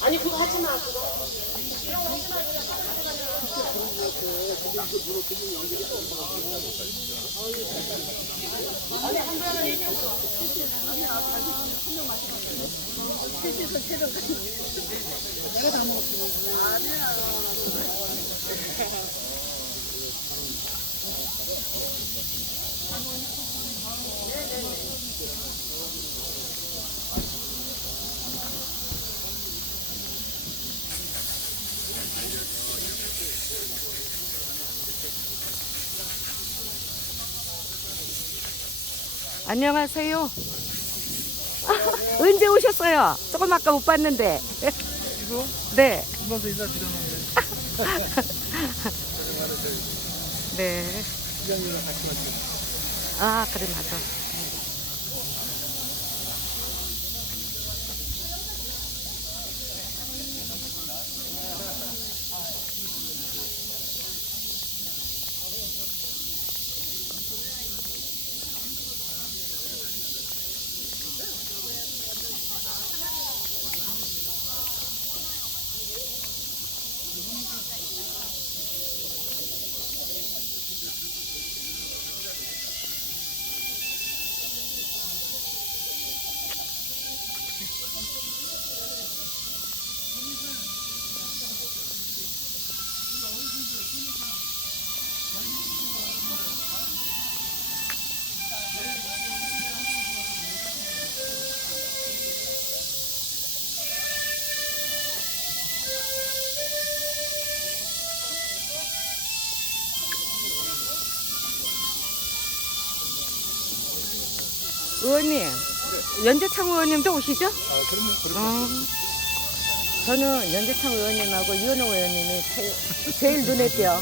아니 그거 하지 마. 그거. 아니 한 병은 이제 내가 다 먹었어. 아니야. 안녕하세요. 언제 오셨어요? 조금 아까 못 봤는데. 이거? 네. 집에서 인사드렸는데. 네. 시장님이랑 같이 왔죠. 아, 그래, 맞아. 의원님, 연재창 의원님도 오시죠? 아, 그러면 저는 연재창 의원님하고 이현호 의원님이 제일 눈에 띄어.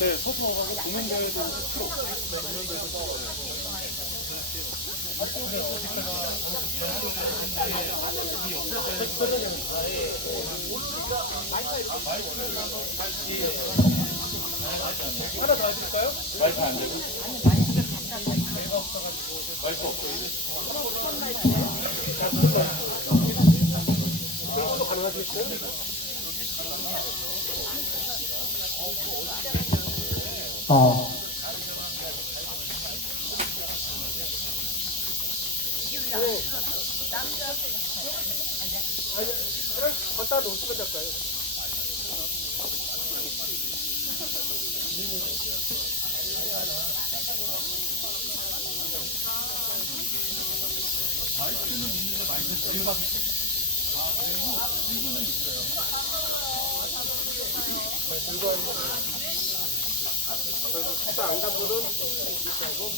네, 서서 공연장에도 하나 더 해드릴까요? 마이크 안 되고? 마이크 없어요. 그런 것도 가능하시겠어요? 아니, 그냥 갖다 놓으시면 될까요? 일단 안 가보는 이렇게 하고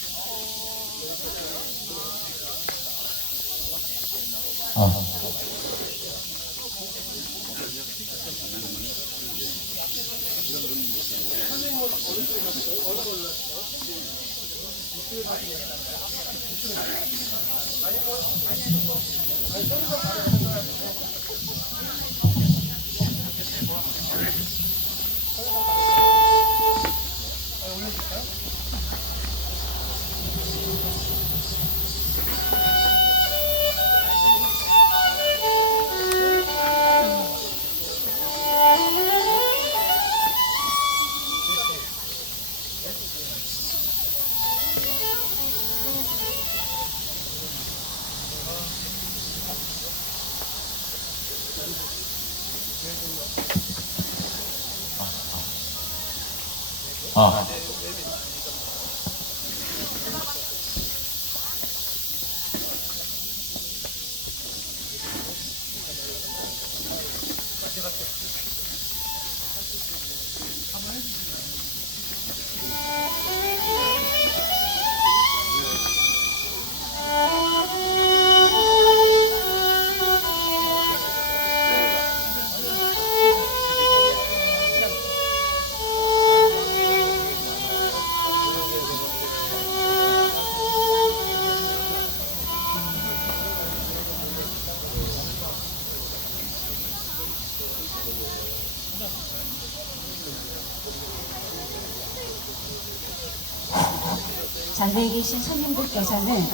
자리에 계신 손님들께서는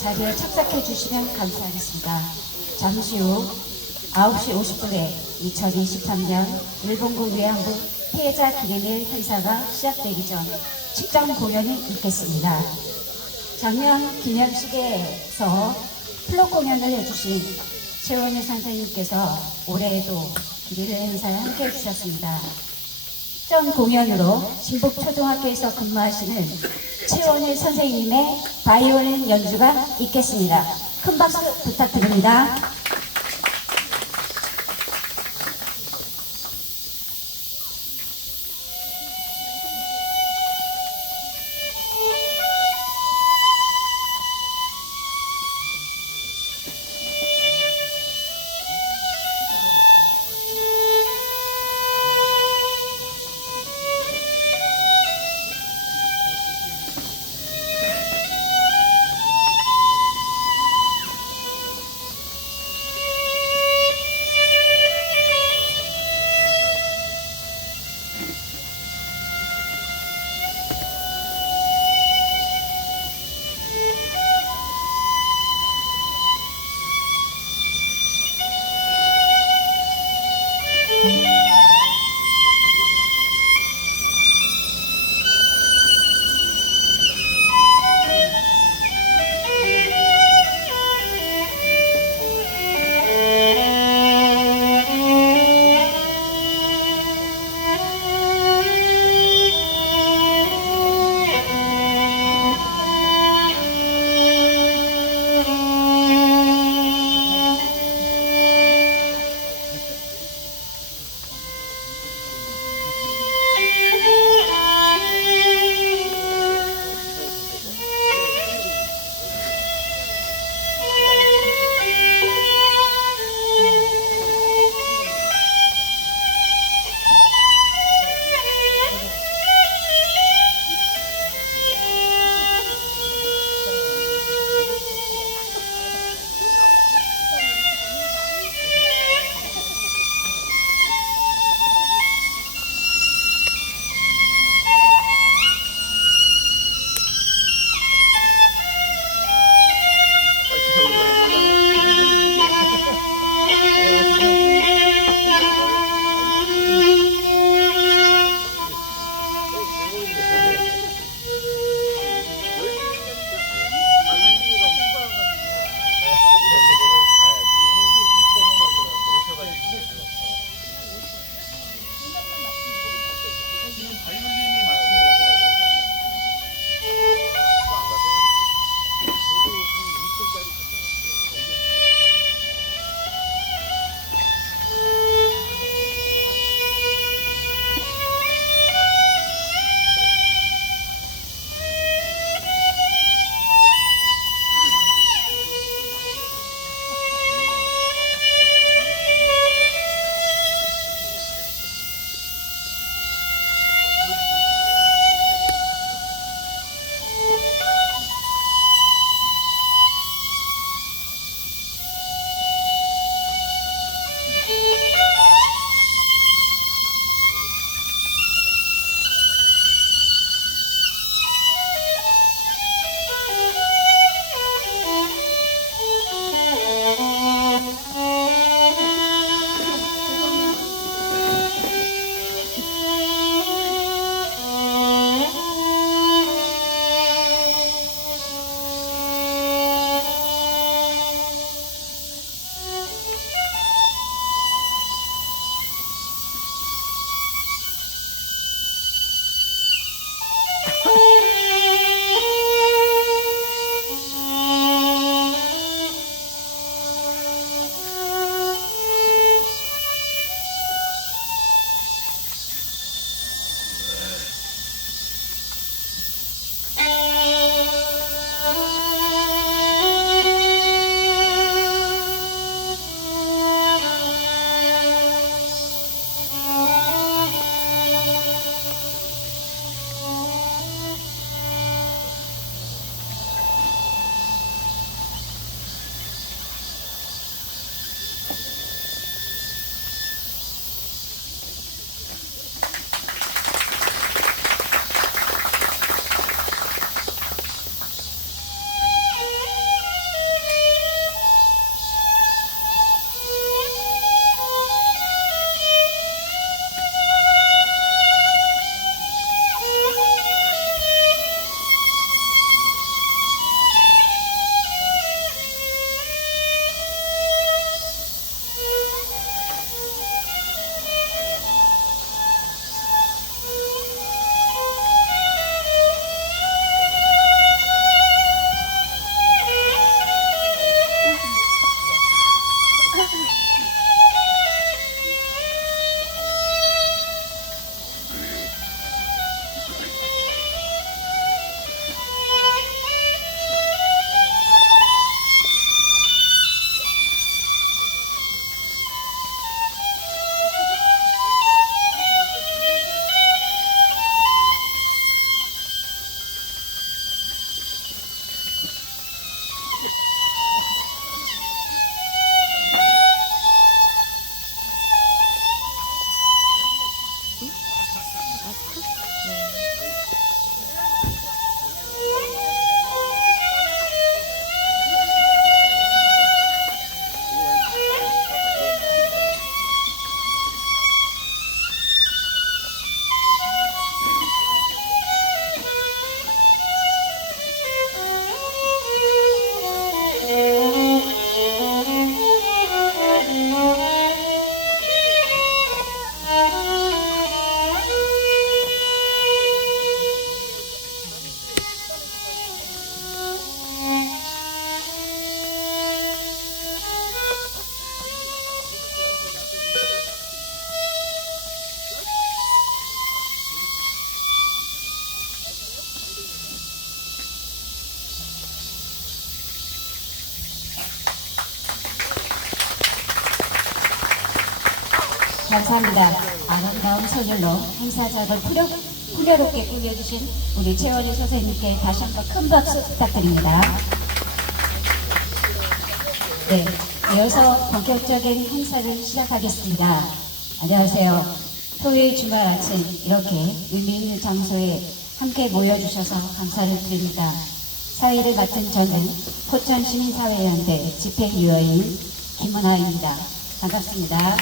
자리에 착석해 주시면 감사하겠습니다. 잠시 후 9시 50분에 2023년 일본군 위안부 피해자 기념일 행사가 시작되기 전 측정 공연이 있겠습니다. 작년 기념식에서 플롯 공연을 해주신 최원희 선생님께서 올해에도 기리를 행사에 함께 해주셨습니다. 특전 공연으로 신북초등학교에서 근무하시는 최원희 선생님의 바이올린 연주가 있겠습니다. 큰 박수 부탁드립니다. 감사합니다. 아름다운 선율로 행사장을 풍요롭게 꾸며주신 우리 최원희 선생님께 다시 한번 큰 박수 부탁드립니다. 네, 이어서 본격적인 행사를 시작하겠습니다. 안녕하세요. 토요일 주말 아침 이렇게 의미 있는 장소에 함께 모여주셔서 감사를 드립니다. 사회를 맡은 저는 포천시민사회연대 집행위원인 김은아입니다. 반갑습니다.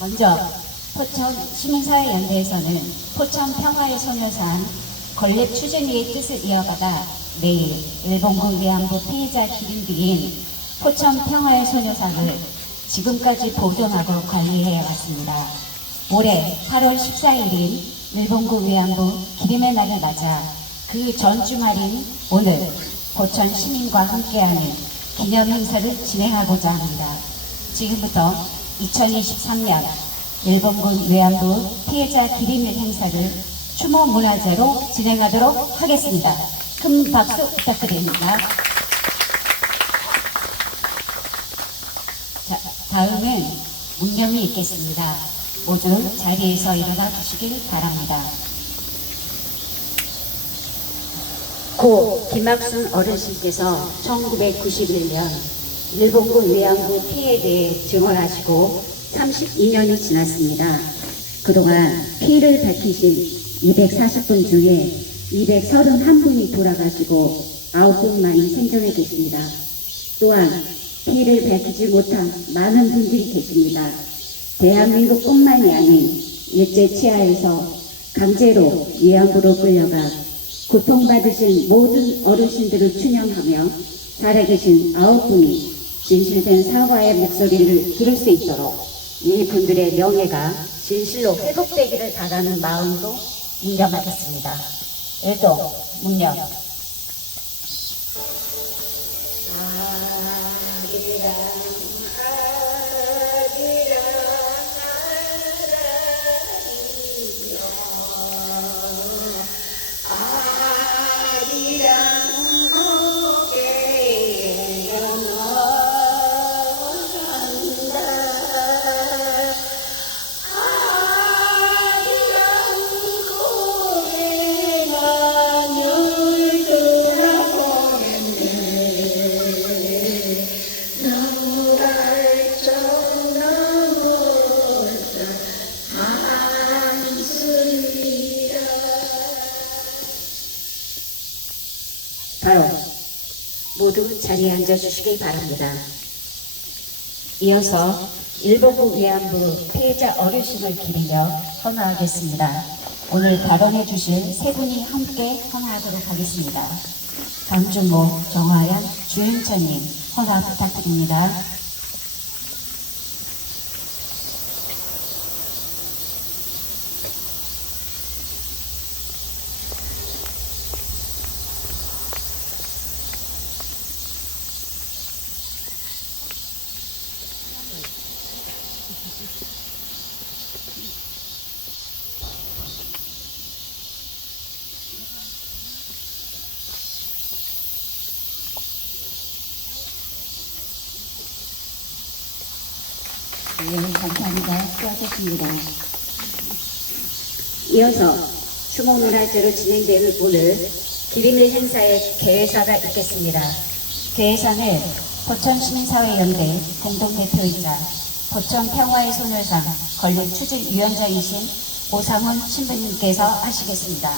먼저 포천시민사회연대에서는 포천 평화의 소녀상 건립 추진위의 뜻을 이어받아 내일 일본군 위안부 피해자 기림비인 포천 평화의 소녀상을 지금까지 보존하고 관리해 왔습니다. 올해 8월 14일인 일본군 위안부 기림의 날을 맞아 그 전 주말인 오늘 포천 시민과 함께하는 기념 행사를 진행하고자 합니다. 지금부터 2023년 일본군 위안부 피해자 기림일 행사를 추모 문화제로 진행하도록 하겠습니다. 큰 박수 부탁드립니다. 자, 다음은 문념이 있겠습니다. 모두 자리에서 일어나 주시길 바랍니다. 고 김학순 어르신께서 1991년 일본군 위안부 피해에 대해 증언하시고 32년이 지났습니다. 그동안 피해를 밝히신 240분 중에 231분이 돌아가시고 9분만이 생존해 계십니다. 또한 피해를 밝히지 못한 많은 분들이 계십니다. 대한민국뿐만이 아닌 일제 치하에서 강제로 위안부로 끌려가 고통받으신 모든 어르신들을 추념하며 살아계신 9분이 진실된 사과의 목소리를 들을 수 있도록 이 분들의 명예가 진실로 회복되기를 바라는 마음으로 묵념하겠습니다. 일동 묵념. 바로 모두 자리에 앉아주시기 바랍니다. 이어서 일본군 위안부 피해자 어르신을 기리며 헌화하겠습니다. 오늘 발언해 주실 세 분이 함께 헌화하도록 하겠습니다. 강준모, 정화연, 주윤천님 헌화 부탁드립니다. 네, 감사합니다. 수고하셨습니다. 이어서 추모문화제로 진행되는 오늘 기림일 행사의 개회사가 있겠습니다. 개회사는 포천시민사회연대 공동대표이자 포천평화의 소녀상 건립 추진위원장이신 오상훈 신부님께서 하시겠습니다.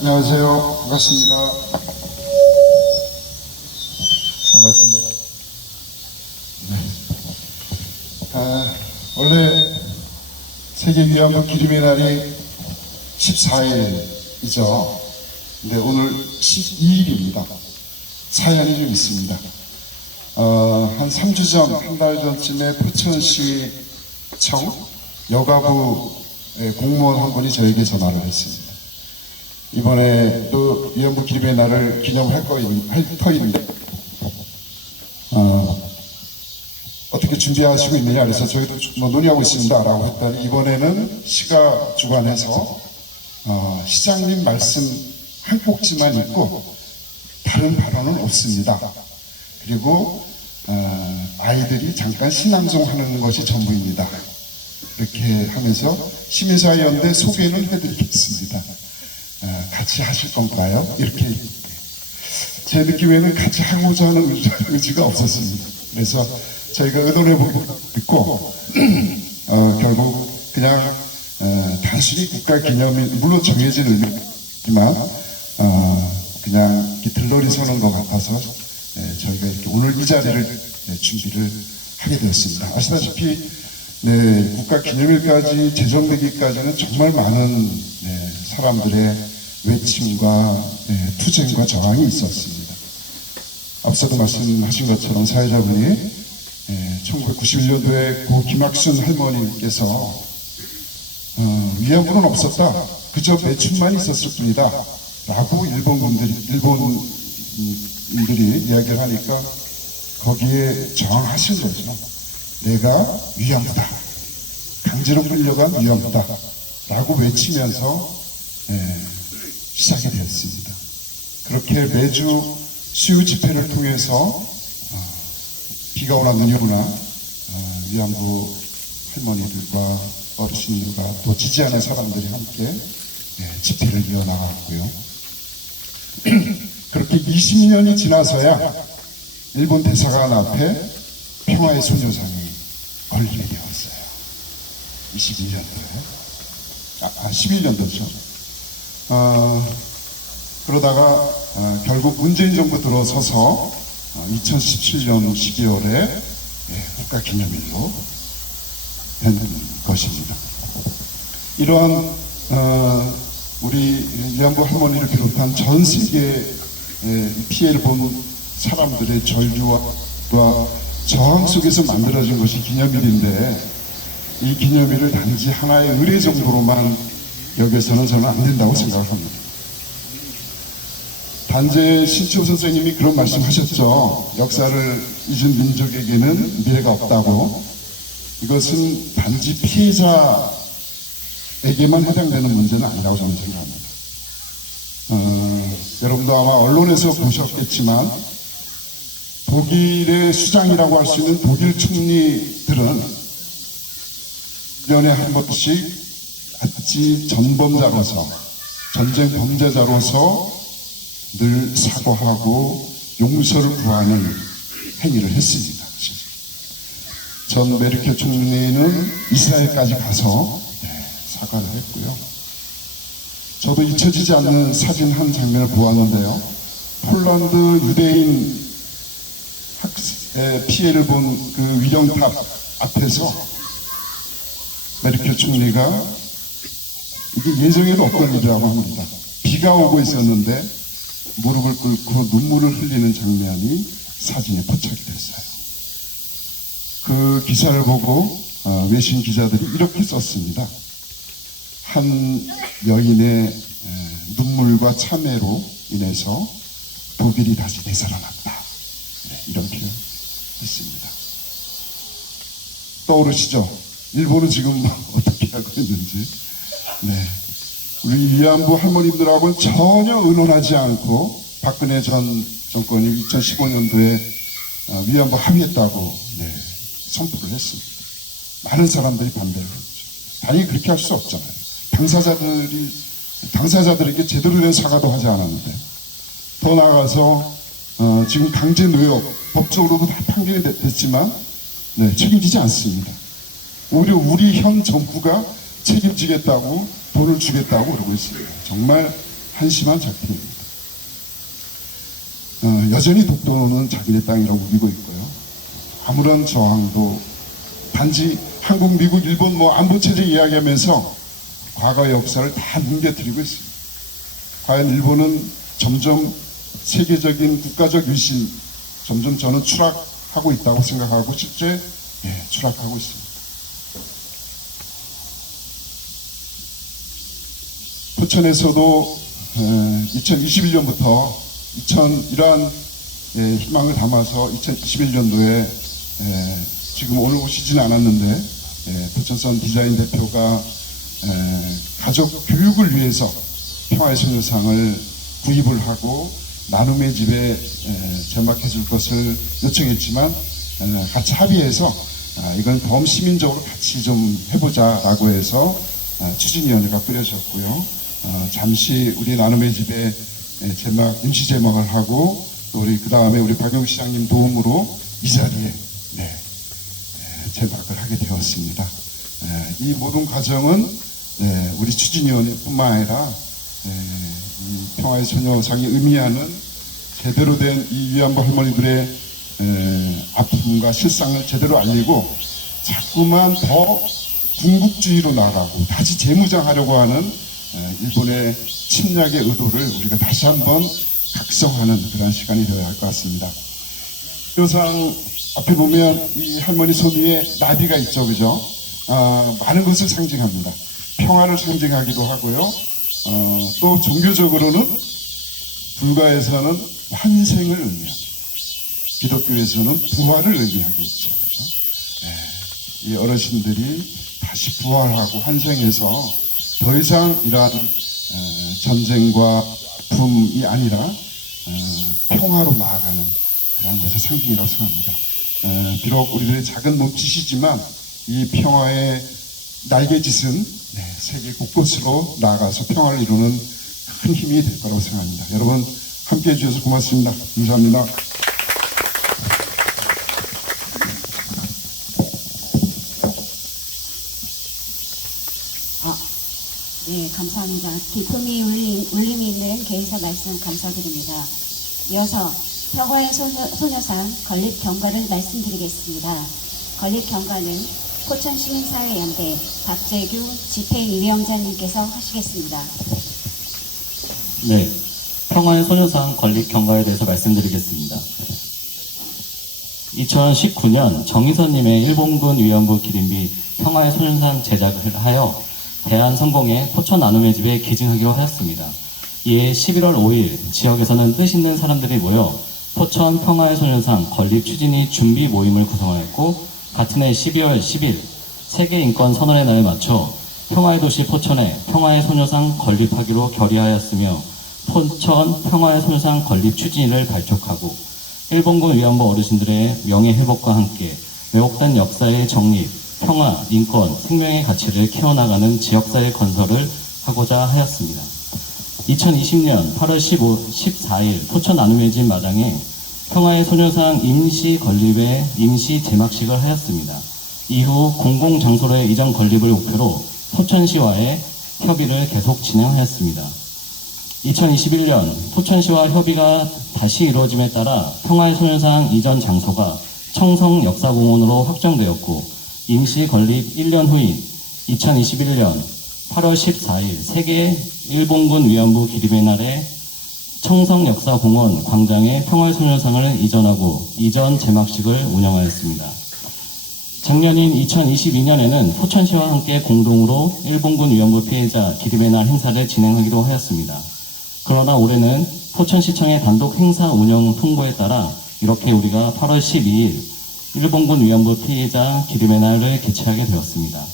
안녕하세요. 반갑습니다. 반갑습니다. 네. 원래 세계 위안부 기림의 날이 14일이죠. 근데 오늘 12일입니다. 사연이 좀 있습니다. 한 3주 전, 한 달 전쯤에 포천시청 여가부 공무원 한 분이 저에게 전화를 했습니다. 이번에 또 위안부 기림의 날을 기념할 터인데 어떻게 준비하시고 있느냐 그래서 저희도 뭐 논의하고 있습니다 라고 했더니 이번에는 시가 주관해서 시장님 말씀 한 꼭지만 있고 다른 발언은 없습니다. 그리고 아이들이 잠깐 신앙송하는 것이 전부입니다. 이렇게 하면서 시민사회연대 소개는 해드리겠습니다. 같이 하실 건가요? 이렇게 제 느낌에는 같이 하고자 하는 의지가 없었습니다. 그래서 저희가 의논해보고 있고 결국 그냥 단순히 국가기념일 물론 정해진 의미지만 그냥 이렇게 들러리 서는 것 같아서 저희가 이렇게 오늘 이 자리를 준비를 하게 되었습니다. 아시다시피 국가기념일까지 제정되기까지는 정말 많은 사람들의 외침과 투쟁과 저항이 있었습니다. 앞서도 말씀하신 것처럼 사회자분이 1991년도에 고 김학순 할머니께서 위안부는 없었다. 그저 매춘만 있었을 뿐이다. 라고 일본인들이 이야기를 하니까 거기에 저항하신 거죠. 내가 위안부다. 강제로 끌려간 위안부다. 라고 외치면서 시작이 되었습니다. 그렇게 매주 수요 집회를 통해서 비가 오나 눈이 오나 위안부 할머니들과 어르신들과 또 지지하는 사람들이 함께 집회를 이어나갔고요. 그렇게 20년이 지나서야 일본 대사관 앞에 평화의 소녀상이 걸리게 되었어요. 21년도에 11년도죠. 그러다가 결국 문재인 정부 들어서서 2017년 12월에 국가기념일로 된 것입니다. 이러한 우리 위안부 할머니를 비롯한 전 세계 피해를 본 사람들의 전류와 저항 속에서 만들어진 것이 기념일인데 이 기념일을 단지 하나의 의례 정도로만 여기서는 저는 안 된다고 생각합니다. 단재 신치호 선생님이 그런 말씀하셨죠. 역사를 잊은 민족에게는 미래가 없다고. 이것은 단지 피해자에게만 해당되는 문제는 아니라고 저는 생각합니다. 여러분도 아마 언론에서 보셨겠지만 독일의 수장이라고 할 수 있는 독일 총리들은 1년에 한 번씩 나치 전범자로서 전쟁 범죄자로서 늘 사과하고 용서를 구하는 행위를 했습니다. 전 메르켈 총리는 이스라엘까지 가서 사과를 했고요. 저도 잊혀지지 않는 사진 한 장면을 보았는데요. 폴란드 유대인 피해를 본 그 위령탑 앞에서 메르켈 총리가 이게 예정에도 없던 일이라고 합니다. 비가 오고 있었는데 무릎을 꿇고 눈물을 흘리는 장면이 사진에 포착이 됐어요. 그 기사를 보고 외신 기자들이 이렇게 썼습니다. 한 여인의 눈물과 참회로 인해서 독일이 다시 되살아났다. 이런 표현 했습니다. 떠오르시죠? 일본은 지금 어떻게 하고 있는지. 우리 위안부 할머니들하고는 전혀 의논하지 않고 박근혜 전 정권이 2015년도에 위안부 합의했다고 선포를 했습니다. 많은 사람들이 반대를 했죠. 당연히 그렇게 할 수 없잖아요. 당사자들에게 제대로 된 사과도 하지 않았는데 더 나아가서 지금 강제 노역 법적으로도 다 판결이 됐지만 책임지지 않습니다. 오히려 우리 현 정부가 책임지겠다고 돈을 주겠다고 그러고 있습니다. 정말 한심한 작품입니다. 여전히 독도는 자기네 땅이라고 우기고 있고요. 아무런 저항도 단지 한국, 미국, 일본 안보체제 이야기하면서 과거의 역사를 다 넘겨드리고 있습니다. 과연 일본은 점점 세계적인 국가적 위신 점점 저는 추락하고 있다고 생각하고 실제 추락하고 있습니다. 부천에서도 2021년부터 이러한 희망을 담아서 2021년도에 지금 오늘 오시진 않았는데 부천선 디자인 대표가 가족 교육을 위해서 평화의 소녀상을 구입을 하고 나눔의 집에 제막해 줄 것을 요청했지만 같이 합의해서 이건 범시민적으로 같이 좀 해보자라고 해서 추진위원회가 꾸려졌고요. 잠시 우리 나눔의 집에 임시 제막을 하고 우리 그 다음에 우리 박영 시장님 도움으로 이 자리에 제막을 하게 되었습니다. 이 모든 과정은 우리 추진위원회뿐만 아니라 이 평화의 소녀상이 의미하는 제대로 된 이 위안부 할머니들의 아픔과 실상을 제대로 알리고 자꾸만 더 군국주의로 나가고 다시 재무장하려고 하는 일본의 침략의 의도를 우리가 다시 한번 각성하는 그런 시간이 되어야 할 것 같습니다. 소녀상 앞에 보면 이 할머니 손 위에 나비가 있죠, 그죠? 많은 것을 상징합니다. 평화를 상징하기도 하고요. 또 종교적으로는 불가에서는 환생을 의미합니다. 기독교에서는 부활을 의미하겠죠, 그죠? 이 어르신들이 다시 부활하고 환생해서 더 이상 이러한 전쟁과 아픔이 아니라 평화로 나아가는 그런 것의 상징이라고 생각합니다. 비록 우리들의 작은 몸짓이지만 이 평화의 날개짓은 세계 곳곳으로 나아가서 평화를 이루는 큰 힘이 될 거라고 생각합니다. 여러분 함께해 주셔서 고맙습니다. 감사합니다. 네, 감사합니다. 기쁨이 울림이 있는 개인사 말씀 감사드립니다. 이어서 평화의 소녀상 건립 경과를 말씀드리겠습니다. 건립 경과는 포천시민사회연대 박재규 집행위원장님께서 하시겠습니다. 네, 평화의 소녀상 건립 경과에 대해서 말씀드리겠습니다. 2019년 정의선님의 일본군 위안부 기림비 평화의 소녀상 제작을 하여 대한성공의 포천 나눔의 집에 기증하기로 하였습니다. 이에 11월 5일 지역에서는 뜻있는 사람들이 모여 포천 평화의 소녀상 건립 추진위 준비 모임을 구성하였고 같은 해 12월 10일 세계인권선언의 날에 맞춰 평화의 도시 포천에 평화의 소녀상 건립하기로 결의하였으며 포천 평화의 소녀상 건립 추진위를 발족하고 일본군 위안부 어르신들의 명예회복과 함께 왜곡된 역사의 정립, 평화, 인권, 생명의 가치를 키워나가는 지역사회 건설을 하고자 하였습니다. 2020년 8월 14일 포천 나눔의 집 마당에 평화의 소녀상 임시 건립에 임시 제막식을 하였습니다. 이후 공공장소로의 이전 건립을 목표로 포천시와의 협의를 계속 진행하였습니다. 2021년 포천시와 협의가 다시 이루어짐에 따라 평화의 소녀상 이전 장소가 청성역사공원으로 확정되었고 임시 건립 1년 후인 2021년 8월 14일 세계 일본군 위안부 기림의 날에 청성역사공원 광장에 평화의 소녀상을 이전하고 이전 제막식을 운영하였습니다. 작년인 2022년에는 포천시와 함께 공동으로 일본군 위안부 피해자 기림의 날 행사를 진행하기로 하였습니다. 그러나 올해는 포천시청의 단독 행사 운영 통보에 따라 이렇게 우리가 8월 12일 일본군 위안부 피해자 기림의 날을 개최하게 되었습니다.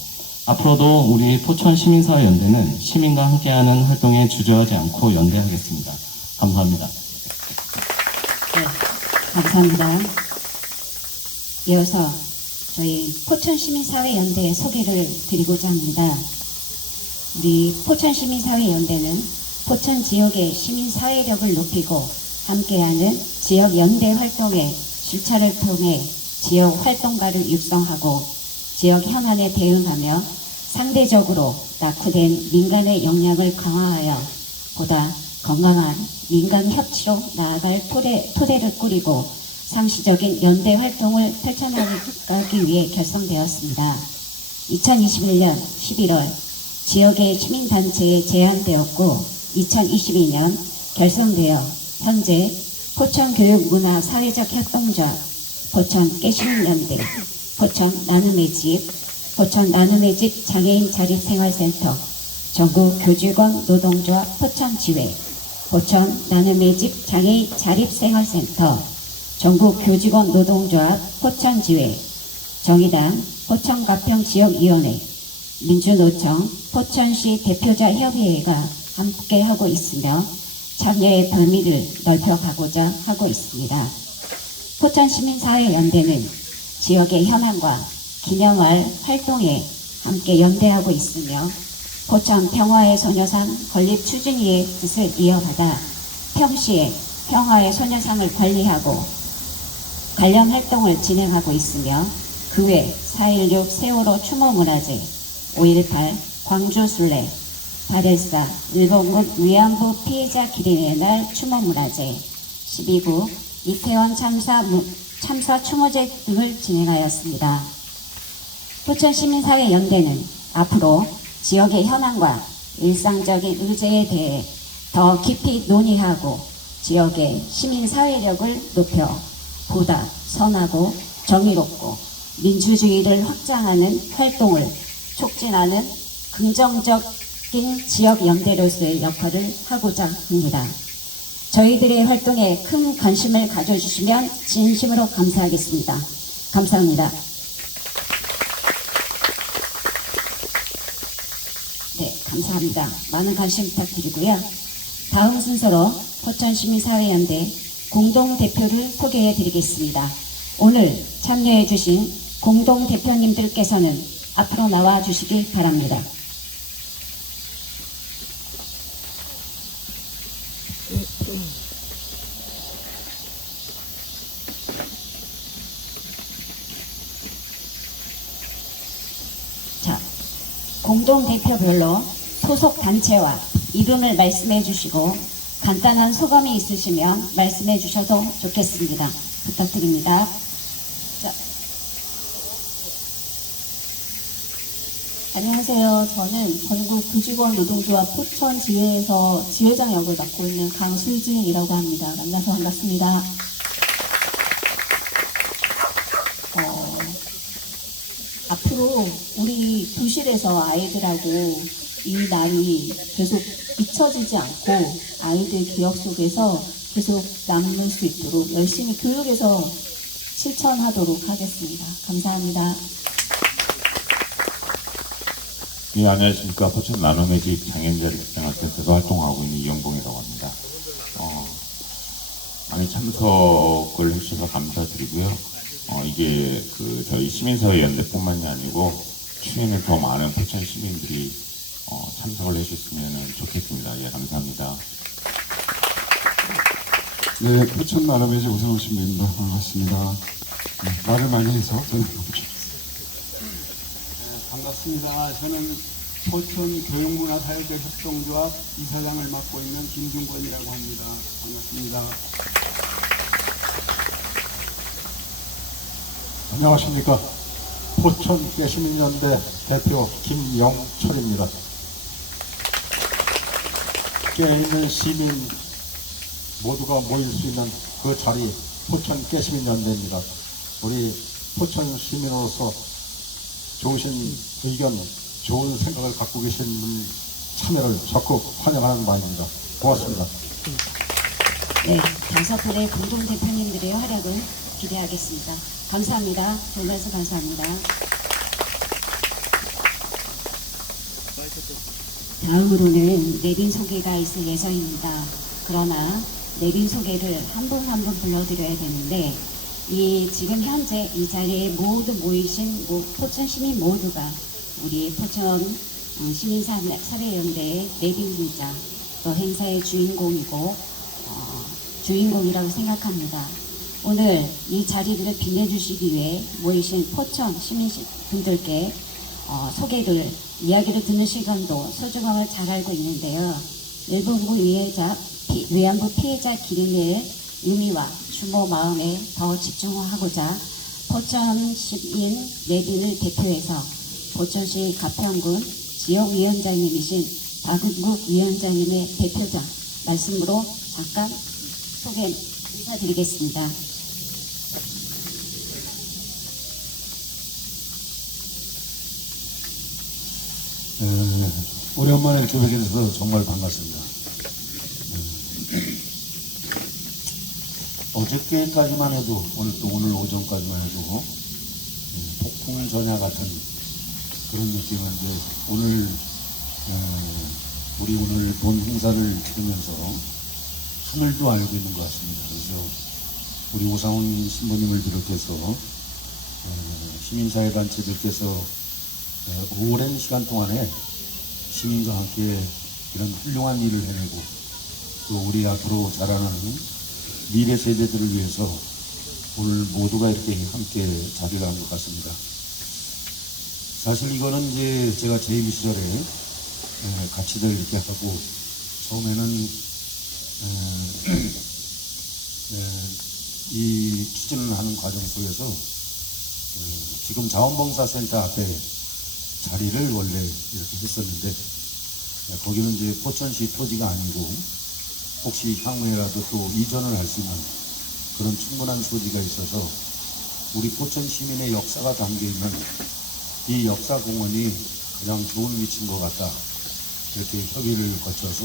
앞으로도 우리 포천시민사회연대는 시민과 함께하는 활동에 주저하지 않고 연대하겠습니다. 감사합니다. 네, 감사합니다. 이어서 저희 포천시민사회연대 소개를 드리고자 합니다. 우리 포천시민사회연대는 포천 지역의 시민사회력을 높이고 함께하는 지역연대 활동의 실천을 통해 지역 활동가를 육성하고 지역 현안에 대응하며 상대적으로 낙후된 민간의 역량을 강화하여 보다 건강한 민간 협치로 나아갈 토대를 꾸리고 상시적인 연대 활동을 펼쳐나가기 위해 결성되었습니다. 2021년 11월 지역의 시민단체에 제안되었고 2022년 결성되어 현재 포천교육문화사회적협동조합, 포천깨시민연대, 포천 나눔의 집, 포천 나눔의 집 장애인 자립생활센터, 전국 교직원 노동조합 포천지회, 포천 나눔의 집 장애인 자립생활센터, 전국 교직원 노동조합 포천지회, 정의당 포천가평지역위원회, 민주노총 포천시 대표자 협의회가 함께하고 있으며 참여의 범위를 넓혀가고자 하고 있습니다. 포천시민사회연대는 지역의 현안과 기념할 활동에 함께 연대하고 있으며 포천 평화의 소녀상 건립 추진위의 뜻을 이어받아 평시에 평화의 소녀상을 관리하고 관련 활동을 진행하고 있으며 그 외 4.16 세월호 추모문화제, 5.18 광주순례, 8.14 일본군 위안부 피해자 기림의 날 추모문화제, 12구 이태원 참사 추모제 등을 진행하였습니다. 포천시민사회연대는 앞으로 지역의 현안과 일상적인 의제에 대해 더 깊이 논의하고 지역의 시민사회력을 높여 보다 선하고 정의롭고 민주주의를 확장하는 활동을 촉진하는 긍정적인 지역연대로서의 역할을 하고자 합니다. 저희들의 활동에 큰 관심을 가져주시면 진심으로 감사하겠습니다. 감사합니다. 네, 감사합니다. 많은 관심 부탁드리고요. 다음 순서로 포천시민사회연대 공동대표를 소개해 드리겠습니다. 오늘 참여해 주신 공동대표님들께서는 앞으로 나와 주시기 바랍니다. 자, 공동대표별로 소속 단체와 이름을 말씀해 주시고 간단한 소감이 있으시면 말씀해 주셔도 좋겠습니다. 부탁드립니다. 자. 안녕하세요. 저는 전국 구직원 노동조합 포천지회에서 지회장 역을 맡고 있는 강술진이라고 합니다. 만나서 반갑습니다. 앞으로 우리 부실에서 아이들하고 이 날이 계속 잊혀지지 않고 아이들 기억 속에서 계속 남을 수 있도록 열심히 교육에서 실천하도록 하겠습니다. 감사합니다. 네, 안녕하십니까. 포천 나눔의 집 장애인자립생활센터에서 활동하고 있는 이영봉이라고 합니다. 많이 참석을 해주셔서 감사드리고요. 이게 저희 시민사회연대뿐만이 아니고 추후에는 더 많은 포천 시민들이 참석을 해주셨으면 좋겠습니다. 예, 감사합니다. 네, 포천 나눔의 집 오승훈 신부입니다. 반갑습니다. 네, 말을 많이 해서 저는 반갑습니다. 저는 포천 교육문화사회적 협동조합 이사장을 맡고 있는 김중권이라고 합니다. 반갑습니다. 안녕하십니까. 포천 깨시민연대 대표 김영철입니다. 깨있는 시민 모두가 모일 수 있는 그 자리 포천 깨시민연대입니다. 우리 포천 시민으로서 좋으신 의견, 좋은 생각을 갖고 계신 분 참여를 적극 환영하는 바입니다. 고맙습니다. 네, 다섯 분의 공동대표님들의 활약을 기대하겠습니다. 감사합니다. 좋은 말씀 감사합니다. 다음으로는 내빈 소개가 있을 예정입니다. 그러나 내빈 소개를 한 분 한 분 불러드려야 되는데 지금 현재 이 자리에 모두 모이신 포천 시민 모두가 우리 포천 시민사회연대의 내빈이자 또 행사의 주인공이라고 생각합니다. 오늘 이 자리를 빛내주시기 위해 모이신 포천 시민분들께 소개를, 이야기를 듣는 시간도 소중함을 잘 알고 있는데요. 일본군 위안부 피해자 기림의 의미와 추모 마음에 더 집중하고자 포천 시민 내빈을 대표해서 포천시 가평군 지역위원장님이신 박은국 위원장님의 대표자 말씀으로 잠깐 인사드리겠습니다. 오랜만에 이렇게 뵙게 돼서 정말 반갑습니다. 어저께까지만 해도 오늘 오전까지만 해도 폭풍 전야 같은 그런 느낌인데 오늘 우리 오늘 본 행사를 들으면서 하늘도 알고 있는 것 같습니다. 그래서 우리 오상훈 신부님을 비롯해서 시민사회 단체들께서 오랜 시간 동안에 시민과 함께 이런 훌륭한 일을 해내고 또 우리 앞으로 자라나는 미래 세대들을 위해서 오늘 모두가 이렇게 함께 자리를 한 것 같습니다. 사실 이거는 이제 제가 제일 시절에 같이들 이렇게 하고 처음에는 이 추진을 하는 과정 속에서 지금 자원봉사센터 앞에 자리를 원래 이렇게 했었는데 거기는 이제 포천시 토지가 아니고 혹시 향후에라도 또 이전을 할 수 있는 그런 충분한 소지가 있어서 우리 포천 시민의 역사가 담겨있는 이 역사공원이 가장 좋은 위치인 것 같다. 이렇게 협의를 거쳐서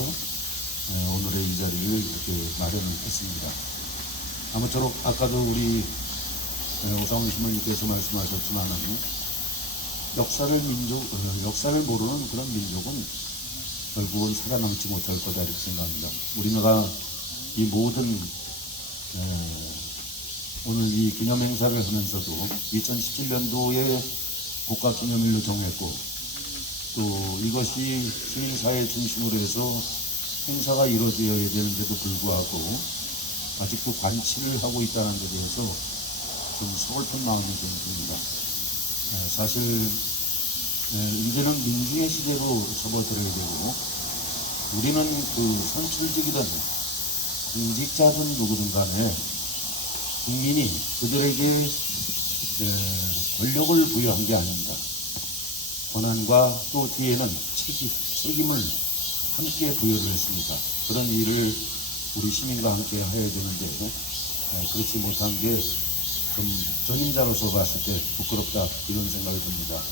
오늘의 이 자리를 이렇게 마련을 했습니다. 아무쪼록 아까도 우리 오상훈 신부님께서 말씀하셨지만 역사를 모르는 그런 민족은 결국은 살아남지 못할 거다 이렇게 생각합니다. 우리나라 이 모든 오늘 이 기념행사를 하면서도 2017년도에 국가기념일로 정했고 또 이것이 시민사회 중심으로 해서 행사가 이루어져야 되는데도 불구하고 아직도 관치를 하고 있다는 데 대해서 좀 서글픈 마음이 듭니다. 사실 이제는 민중의 시대로 접어들어야 되고 우리는 그 선출직이든 공직자든 누구든 간에 국민이 그들에게 권력을 부여한 게 아닙니다. 권한과 또 뒤에는 책임을 함께 부여를 했습니다. 그런 일을 우리 시민과 함께 해야 되는데 그렇지 못한 게 좀 전임자로서 봤을 때 부끄럽다 이런 생각이 듭니다.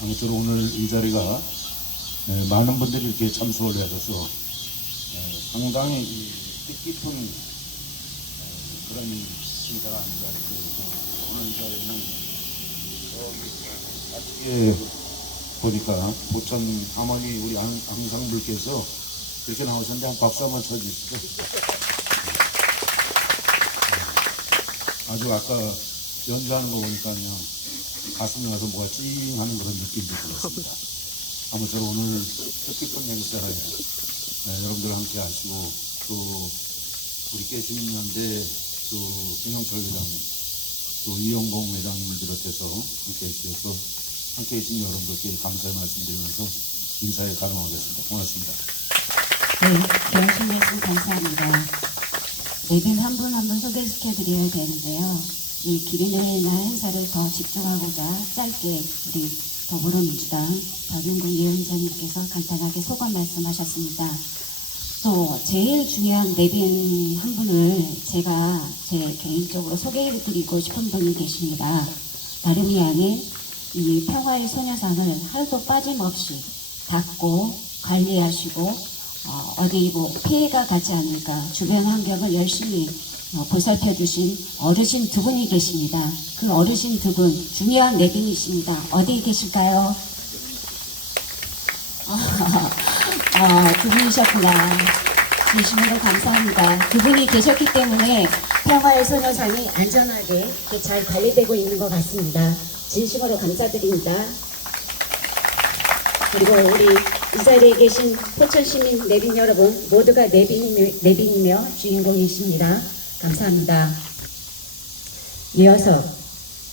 아무쪼록 오늘 이 자리가 많은 분들이 이렇게 참석을 하셔서 상당히 뜻깊은 그런 행사가 아닌가 이렇게 오늘 이 자리는 저기 아침에 보니까 포천 할머니 우리 앙상불께서 이렇게 나오셨는데 한 박수 한번 쳐주시죠. 아주 아까 연주하는 거 보니까 그냥 가슴에 와서 뭐가 찡하는 그런 느낌이 들었습니다. 아무쪼록 오늘 뜻깊은 행사를 여러분들 함께 하시고 또 우리 깨시민연대 또 김영철 회장님 또 이용봉 회장님을 비롯해서 함께 해주셔서 함께 해주신 여러분들께 감사의 말씀드리면서 인사에 가름하겠습니다. 고맙습니다. 네, 배우신 말씀 감사합니다. 내빈 한 분 한 분 소개시켜드려야 되는데요. 이 기린의 날 행사를 더 집중하고자 짧게 우리 더불어민주당 박윤구 예언자님께서 간단하게 소감 말씀하셨습니다. 또 제일 중요한 내빈 한 분을 제가 제 개인적으로 소개해드리고 싶은 분이 계십니다. 다름이 아닌 이 평화의 소녀상을 하루도 빠짐없이 닦고 관리하시고 어디 뭐 피해가 가지 않을까 주변 환경을 열심히 보살펴 주신 어르신 두 분이 계십니다. 그 어르신 두 분 중요한 내빈이십니다. 어디 계실까요? 두 분이셨구나. 진심으로 감사합니다. 두 분이 계셨기 때문에 평화의 소녀상이 안전하게 잘 관리되고 있는 것 같습니다. 진심으로 감사드립니다. 그리고 우리 이 자리에 계신 포천시민 내빈 여러분 모두가 내빈이며 주인공이십니다. 감사합니다. 이어서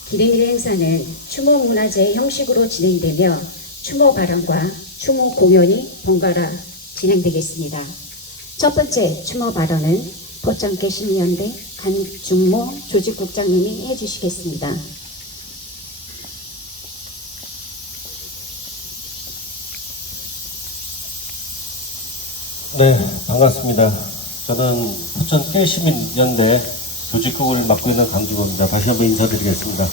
기린일 행사는 추모문화제 형식으로 진행되며 추모발언과 추모공연이 번갈아 진행되겠습니다. 첫 번째 추모발언은 포천깨시민연대 간중모 조직국장님이 해주시겠습니다. 네, 반갑습니다. 저는 포천 깨시민연대 조직국을 맡고 있는 강중호입니다. 다시 한번 인사드리겠습니다.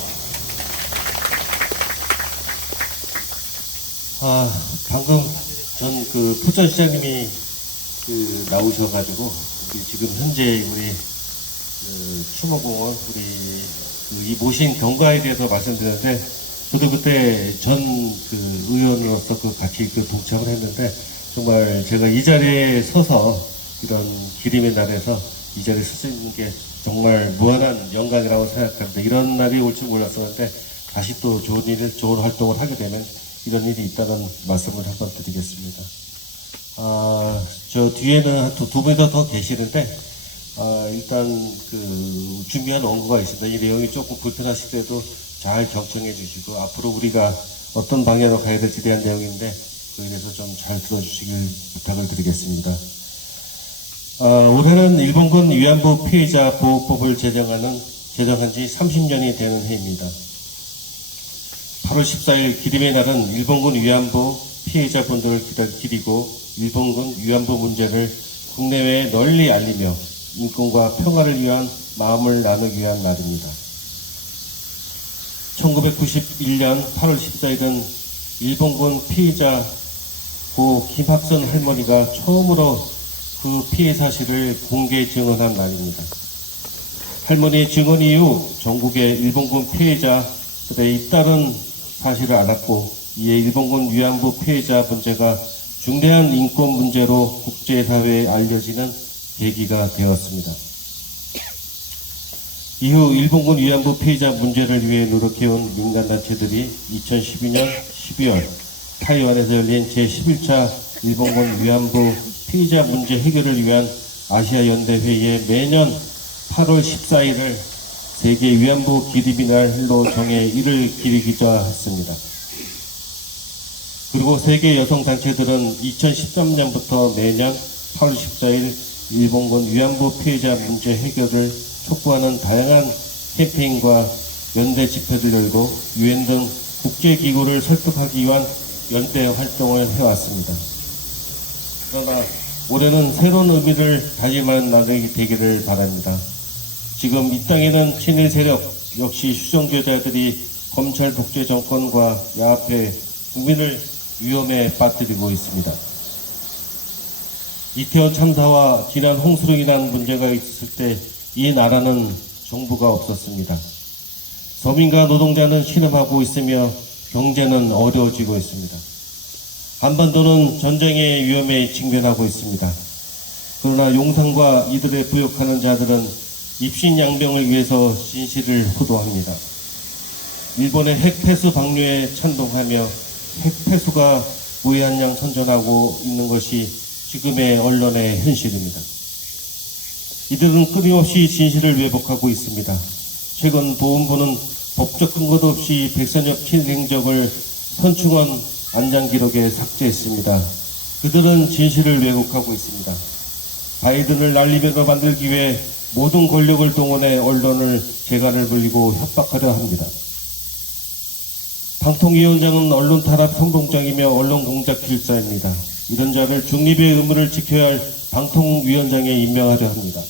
방금 전 그 포천시장님이 나오셔가지고 지금 현재 우리 추모공원 우리 이 모신 경과에 대해서 말씀드렸는데 저도 그때 전 그 의원으로서 같이 동참을 했는데 정말 제가 이 자리에 서서 이런 기림의 날에서 이 자리에 설 수 있는 게 정말 무한한 영광이라고 생각합니다. 이런 날이 올 줄 몰랐었는데 다시 또 좋은 활동을 하게 되면 이런 일이 있다는 말씀을 한번 드리겠습니다. 저 뒤에는 두 분이 더 계시는데 일단 준비한 원고가 있습니다. 이 내용이 조금 불편하실 때도 잘 경청해 주시고 앞으로 우리가 어떤 방향으로 가야 될지에 대한 내용인데 그에 대해서 좀 잘 들어주시길 부탁을 드리겠습니다. 올해는 일본군 위안부 피해자 보호법을 제정한 지 30년이 되는 해입니다. 8월 14일 기림의 날은 일본군 위안부 피해자분들을 기리고 일본군 위안부 문제를 국내외에 널리 알리며 인권과 평화를 위한 마음을 나누기 위한 날입니다. 1991년 8월 14일은 일본군 피해자 고 김학선 할머니가 처음으로 그 피해 사실을 공개 증언한 날입니다. 할머니의 증언 이후 전국의 일본군 피해자들의 잇따른 사실을 알았고 이에 일본군 위안부 피해자 문제가 중대한 인권 문제로 국제사회에 알려지는 계기가 되었습니다. 이후 일본군 위안부 피해자 문제를 위해 노력해온 민간단체들이 2012년 12월 타이완에서 열린 제11차 일본군 위안부 피해자 문제 해결을 위한 아시아 연대 회의에 매년 8월 14일을 세계 위안부 기림의 날로 정해 이를 기리기자 했습니다. 그리고 세계 여성 단체들은 2013년부터 매년 8월 14일 일본군 위안부 피해자 문제 해결을 촉구하는 다양한 캠페인과 연대 집회를 열고 유엔 등 국제기구를 설득하기 위한 연대 활동을 해왔습니다. 그러나 올해는 새로운 의미를 다짐하는 날이 되기를 바랍니다. 지금 이 땅에는 친일 세력 역시 수정교자들이 검찰 독재 정권과 야합해 국민을 위험에 빠뜨리고 있습니다. 이태원 참사와 지난 홍수로 인한 문제가 있었을 때 이 나라는 정부가 없었습니다. 서민과 노동자는 신음하고 있으며 경제는 어려워지고 있습니다. 한반도는 전쟁의 위험에 직면하고 있습니다. 그러나 용산과 이들에 부역하는 자들은 입신양명을 위해서 진실을 호도합니다. 일본의 핵폐수 방류에 찬동하며 핵폐수가 무해한 선전하고 있는 것이 지금의 언론의 현실입니다. 이들은 끊임없이 진실을 왜곡하고 있습니다. 최근 보훈부는 법적 근거도 없이 백선엽 친일 행적을 선충원 안장기록에 삭제했습니다. 그들은 진실을 왜곡하고 있습니다. 바이든을 난리배로 만들기 위해 모든 권력을 동원해 언론을 재갈을 불리고 협박하려 합니다. 방통위원장은 언론 탄압 선봉장이며 언론 공작 필자입니다. 이런 자를 중립의 의무를 지켜야 할 방통위원장에 임명하려 합니다.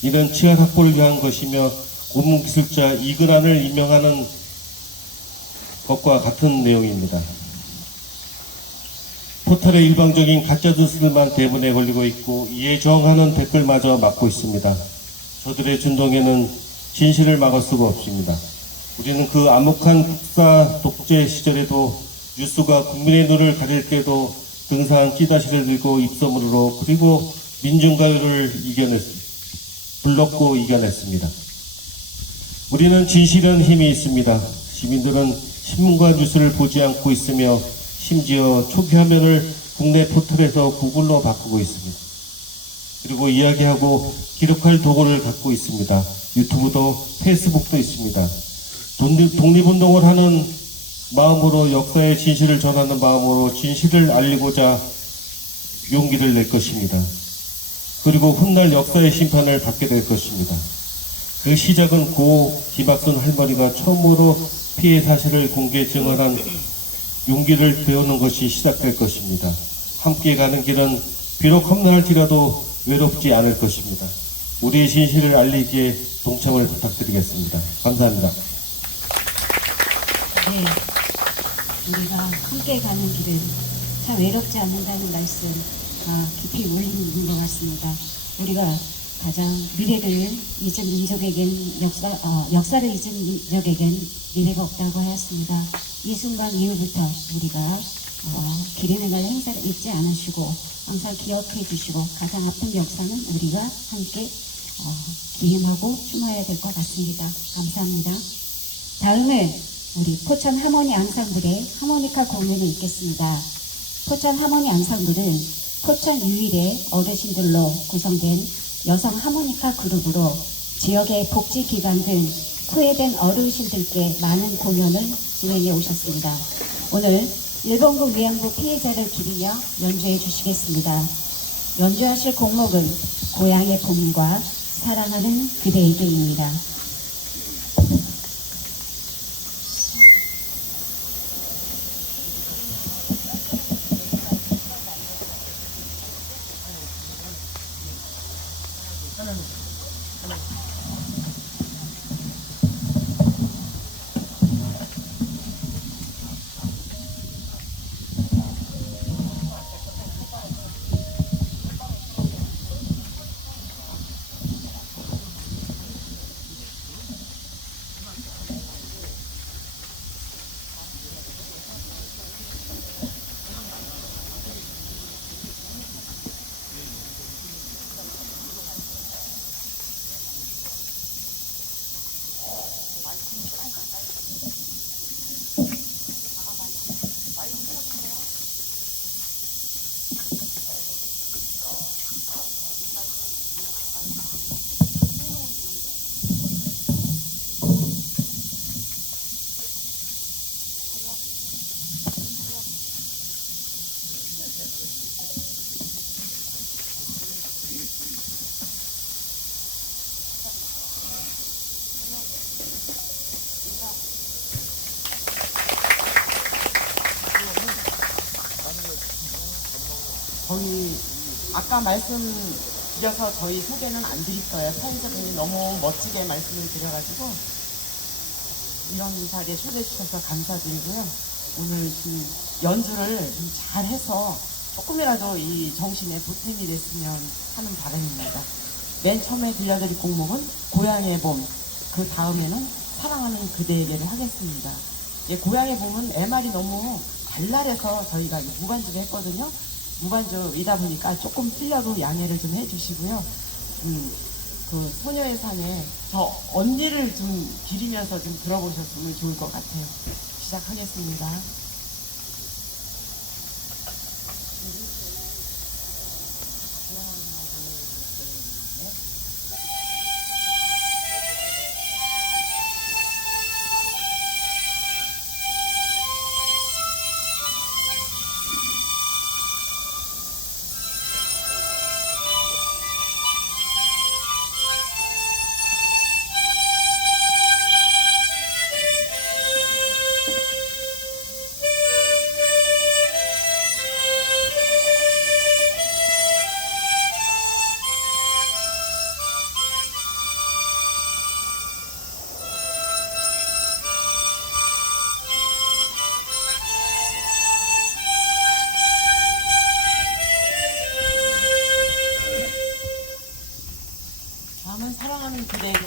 이는 치안 확보를 위한 것이며 고문기술자 이근환을 임명하는 것과 같은 내용입니다. 포털의 일방적인 가짜 뉴스들만 대부분에 걸리고 있고 이에 저항하는 댓글마저 막고 있습니다. 저들의 준동에는 진실을 막을 수가 없습니다. 우리는 그 암흑한 국사 독재 시절에도 뉴스가 국민의 눈을 가릴 때도 등산 찌다시를 들고 입소문으로 그리고 민중가요를 불렀고 이겨냈습니다. 우리는 진실은 힘이 있습니다. 시민들은 신문과 뉴스를 보지 않고 있으며 심지어 초기 화면을 국내 포털에서 구글로 바꾸고 있습니다. 그리고 이야기하고 기록할 도구를 갖고 있습니다. 유튜브도 페이스북도 있습니다. 독립운동을 하는 마음으로 역사의 진실을 전하는 마음으로 진실을 알리고자 용기를 낼 것입니다. 그리고 훗날 역사의 심판을 받게 될 것입니다. 그 시작은 고 김학선 할머니가 처음으로 피해 사실을 공개 증언한 용기를 배우는 것이 시작될 것입니다. 함께 가는 길은 비록 험난할지라도 외롭지 않을 것입니다. 우리의 진실을 알리기에 동참을 부탁드리겠습니다. 감사합니다. 네, 우리가 함께 가는 길은 참 외롭지 않는다는 말씀 깊이 울리는 것 같습니다. 우리가 가장 미래를 잊은 민족에겐 역사를 잊은 민족에겐 미래가 없다고 하였습니다. 이 순간 이후부터 우리가 기림의 날 행사를 잊지 않으시고 항상 기억해 주시고 가장 아픈 역사는 우리가 함께 기림하고 추모해야 될 것 같습니다. 감사합니다. 다음은 우리 포천 하모니 앙상블의 하모니카 공연을 읽겠습니다. 포천 하모니 앙상블은 포천 유일의 어르신들로 구성된 여성 하모니카 그룹으로 지역의 복지기관 등 소외된 어르신들께 많은 공연을 진행해 오셨습니다. 오늘 일본군 위안부 피해자를 기리며 연주해 주시겠습니다. 연주하실 곡목은 고향의 봄과 사랑하는 그대에게입니다. 저희 아까 말씀드려서 저희 소개는 안 드렸어요. 사회자분이 너무 멋지게 말씀을 드려가지고 이런 자리에 초대해 주셔서 감사드리고요. 오늘 좀 연주를 좀 잘해서 조금이라도 이 정신에 보탬이 됐으면 하는 바람입니다. 맨 처음에 들려드릴 곡목은 고향의 봄, 그 다음에는 사랑하는 그대에게를 하겠습니다. 예, 고향의 봄은 MR이 너무 발랄해서 저희가 무반주로 했거든요. 무반주이다 보니까 조금 틀려도 양해를 좀 해주시고요. 그 소녀의 산에 저 언니를 좀 기리면서 좀 들어보셨으면 좋을 것 같아요. 시작하겠습니다. 다음은 사랑하는 그대에게.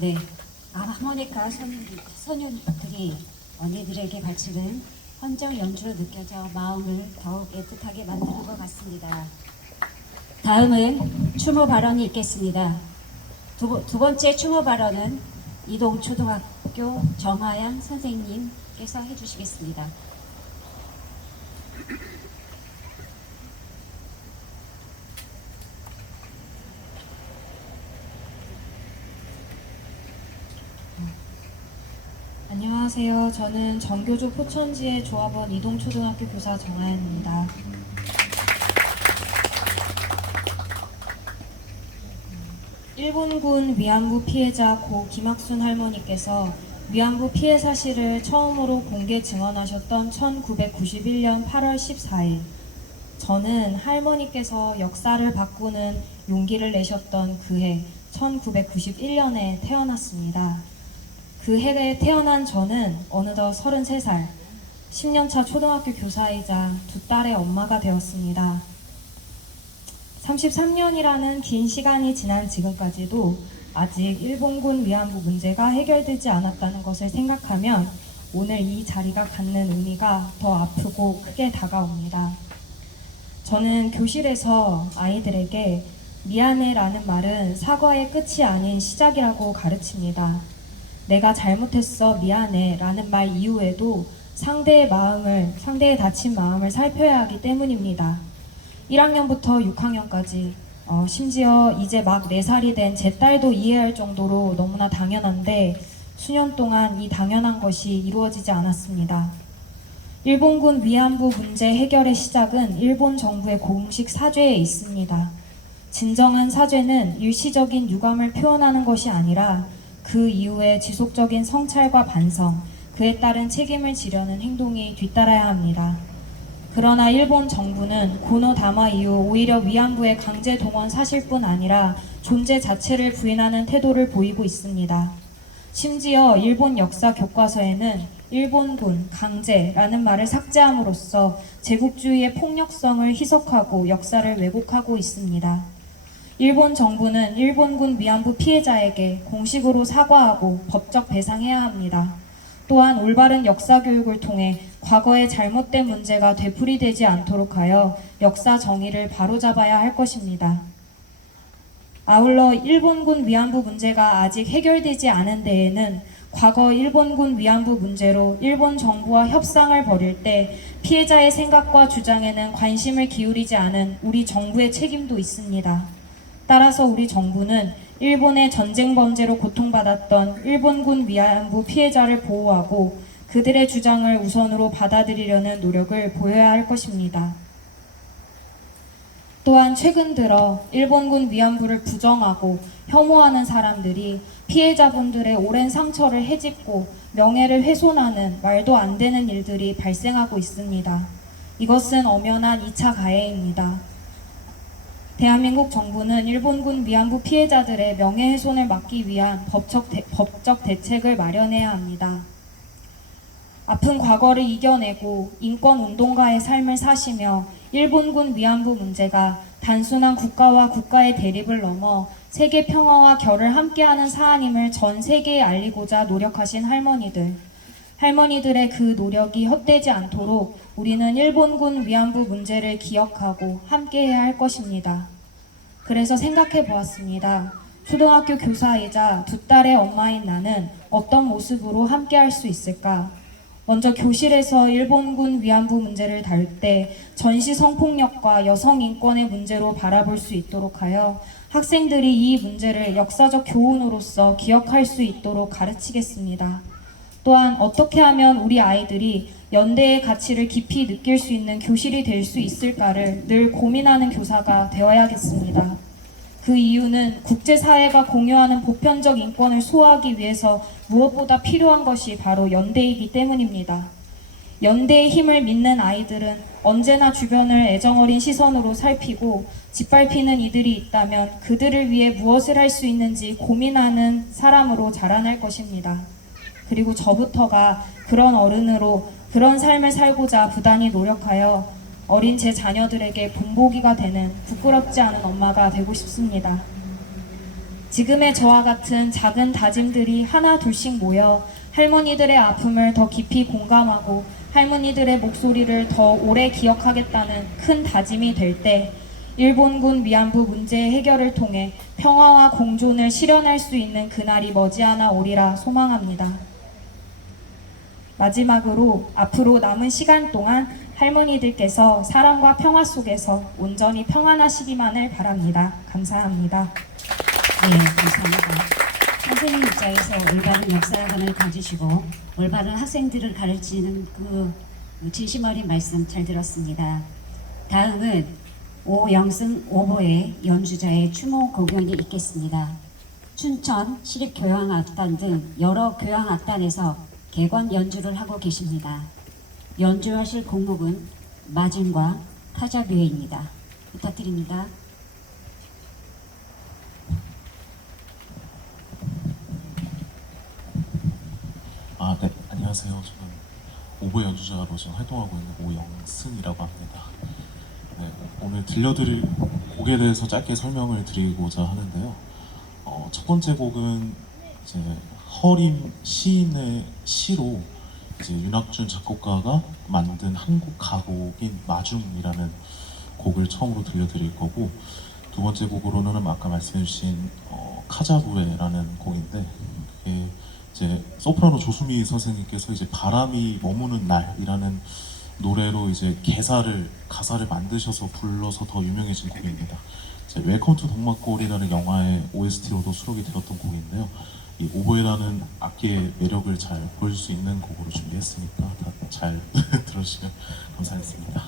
네, 하모니카 선율들이 언니들에게 바치는 헌정 연주로 느껴져 마음을 더욱 애틋하게 만드는 것 같습니다. 다음은 추모 발언이 있겠습니다. 두 번째 추모 발언은 이동초등학교 정하양 선생님께서 해주시겠습니다. 안녕하세요. 저는 정교조 포천지의 조합원 이동초등학교 교사 정하연입니다. 일본군 위안부 피해자 고 김학순 할머니께서 위안부 피해 사실을 처음으로 공개 증언하셨던 1991년 8월 14일, 저는 할머니께서 역사를 바꾸는 용기를 내셨던 그해 1991년에 태어났습니다. 그 해에 태어난 저는 어느덧 33살, 10년차 초등학교 교사이자 두 딸의 엄마가 되었습니다. 33년이라는 긴 시간이 지난 지금까지도 아직 일본군 위안부 문제가 해결되지 않았다는 것을 생각하면 오늘 이 자리가 갖는 의미가 더 아프고 크게 다가옵니다. 저는 교실에서 아이들에게 미안해라는 말은 사과의 끝이 아닌 시작이라고 가르칩니다. 내가 잘못했어 미안해 라는 말 이후에도 상대의 다친 마음을 살펴야 하기 때문입니다. 1학년부터 6학년까지 심지어 이제 막 4살이 된 제 딸도 이해할 정도로 너무나 당연한데 수년 동안 이 당연한 것이 이루어지지 않았습니다. 일본군 위안부 문제 해결의 시작은 일본 정부의 공식 사죄에 있습니다. 진정한 사죄는 일시적인 유감을 표현하는 것이 아니라 그 이후에 지속적인 성찰과 반성, 그에 따른 책임을 지려는 행동이 뒤따라야 합니다. 그러나 일본 정부는 고노다마 이후 오히려 위안부의 강제 동원 사실뿐 아니라 존재 자체를 부인하는 태도를 보이고 있습니다. 심지어 일본 역사 교과서에는 일본군, 강제라는 말을 삭제함으로써 제국주의의 폭력성을 희석하고 역사를 왜곡하고 있습니다. 일본 정부는 일본군 위안부 피해자에게 공식으로 사과하고 법적 배상해야 합니다. 또한 올바른 역사 교육을 통해 과거의 잘못된 문제가 되풀이되지 않도록 하여 역사 정의를 바로잡아야 할 것입니다. 아울러 일본군 위안부 문제가 아직 해결되지 않은 데에는 과거 일본군 위안부 문제로 일본 정부와 협상을 벌일 때 피해자의 생각과 주장에는 관심을 기울이지 않은 우리 정부의 책임도 있습니다. 따라서 우리 정부는 일본의 전쟁 범죄로 고통받았던 일본군 위안부 피해자를 보호하고 그들의 주장을 우선으로 받아들이려는 노력을 보여야 할 것입니다. 또한 최근 들어 일본군 위안부를 부정하고 혐오하는 사람들이 피해자분들의 오랜 상처를 헤집고 명예를 훼손하는 말도 안 되는 일들이 발생하고 있습니다. 이것은 엄연한 2차 가해입니다. 대한민국 정부는 일본군 위안부 피해자들의 명예훼손을 막기 위한 법적 대책을 마련해야 합니다. 아픈 과거를 이겨내고 인권운동가의 삶을 사시며 일본군 위안부 문제가 단순한 국가와 국가의 대립을 넘어 세계 평화와 결을 함께하는 사안임을 전 세계에 알리고자 노력하신 할머니들의 그 노력이 헛되지 않도록 우리는 일본군 위안부 문제를 기억하고 함께해야 할 것입니다. 그래서 생각해 보았습니다. 초등학교 교사이자 두 딸의 엄마인 나는 어떤 모습으로 함께할 수 있을까? 먼저 교실에서 일본군 위안부 문제를 다룰 때 전시 성폭력과 여성 인권의 문제로 바라볼 수 있도록 하여 학생들이 이 문제를 역사적 교훈으로서 기억할 수 있도록 가르치겠습니다. 또한 어떻게 하면 우리 아이들이 연대의 가치를 깊이 느낄 수 있는 교실이 될 수 있을까를 늘 고민하는 교사가 되어야겠습니다. 그 이유는 국제사회가 공유하는 보편적 인권을 소화하기 위해서 무엇보다 필요한 것이 바로 연대이기 때문입니다. 연대의 힘을 믿는 아이들은 언제나 주변을 애정어린 시선으로 살피고 짓밟히는 이들이 있다면 그들을 위해 무엇을 할 수 있는지 고민하는 사람으로 자라날 것입니다. 그리고 저부터가 그런 어른으로 그런 삶을 살고자 부단히 노력하여 어린 제 자녀들에게 본보기가 되는 부끄럽지 않은 엄마가 되고 싶습니다. 지금의 저와 같은 작은 다짐들이 하나 둘씩 모여 할머니들의 아픔을 더 깊이 공감하고 할머니들의 목소리를 더 오래 기억하겠다는 큰 다짐이 될 때 일본군 위안부 문제 해결을 통해 평화와 공존을 실현할 수 있는 그날이 머지않아 오리라 소망합니다. 마지막으로 앞으로 남은 시간 동안 할머니들께서 사랑과 평화 속에서 온전히 평안하시기만을 바랍니다. 감사합니다. 네, 감사합니다. 선생님 입장에서 올바른 역사관을 가지시고 올바른 학생들을 가르치는 그 진심 어린 말씀 잘 들었습니다. 다음은 오영승 오보의 연주자의 추모 공연이 있겠습니다. 춘천 시립교향악단 등 여러 교향악단에서 객원 연주를 하고 계십니다. 연주하실 곡목은 마진과 카자뷰에입니다. 부탁드립니다. 네, 안녕하세요. 저는 오보의 연주자로 지금 활동하고 있는 오영승이라고 합니다. 네, 오늘 들려드릴 곡에 대해서 짧게 설명을 드리고자 하는데요. 첫 번째 곡은 이제 허림 시인의 시로 이제 윤학준 작곡가가 만든 한국 가곡인 마중이라는 곡을 처음으로 들려드릴 거고, 두 번째 곡으로는 아까 말씀해주신 카자부에라는 곡인데, 그게 이제 소프라노 조수미 선생님께서 이제 바람이 머무는 날이라는 노래로 이제 가사를 만드셔서 불러서 더 유명해진 곡입니다. 이제 웰컴 투 동막골이라는 영화의 OST로도 수록이 되었던 곡인데요. 이 오보에라는 악기의 매력을 잘 보여줄 수 있는 곡으로 준비했으니까 다 잘 들어주시면 감사하겠습니다.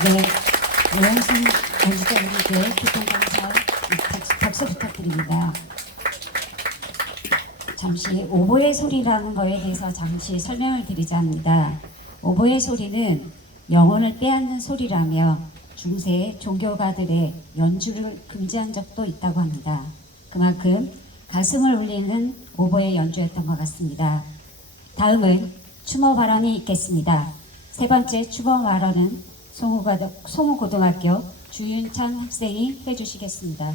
네, 오영순 연주자님께 교통감사 박수 부탁드립니다. 잠시 오보의 소리라는 거에 대해서 잠시 설명을 드리자 합니다. 오보의 소리는 영혼을 빼앗는 소리라며 중세 종교가들의 연주를 금지한 적도 있다고 합니다. 그만큼 가슴을 울리는 오보의 연주였던 것 같습니다. 다음은 추모 발언이 있겠습니다. 세 번째 추모 발언은 송우고등학교 주윤찬 학생이 해주시겠습니다.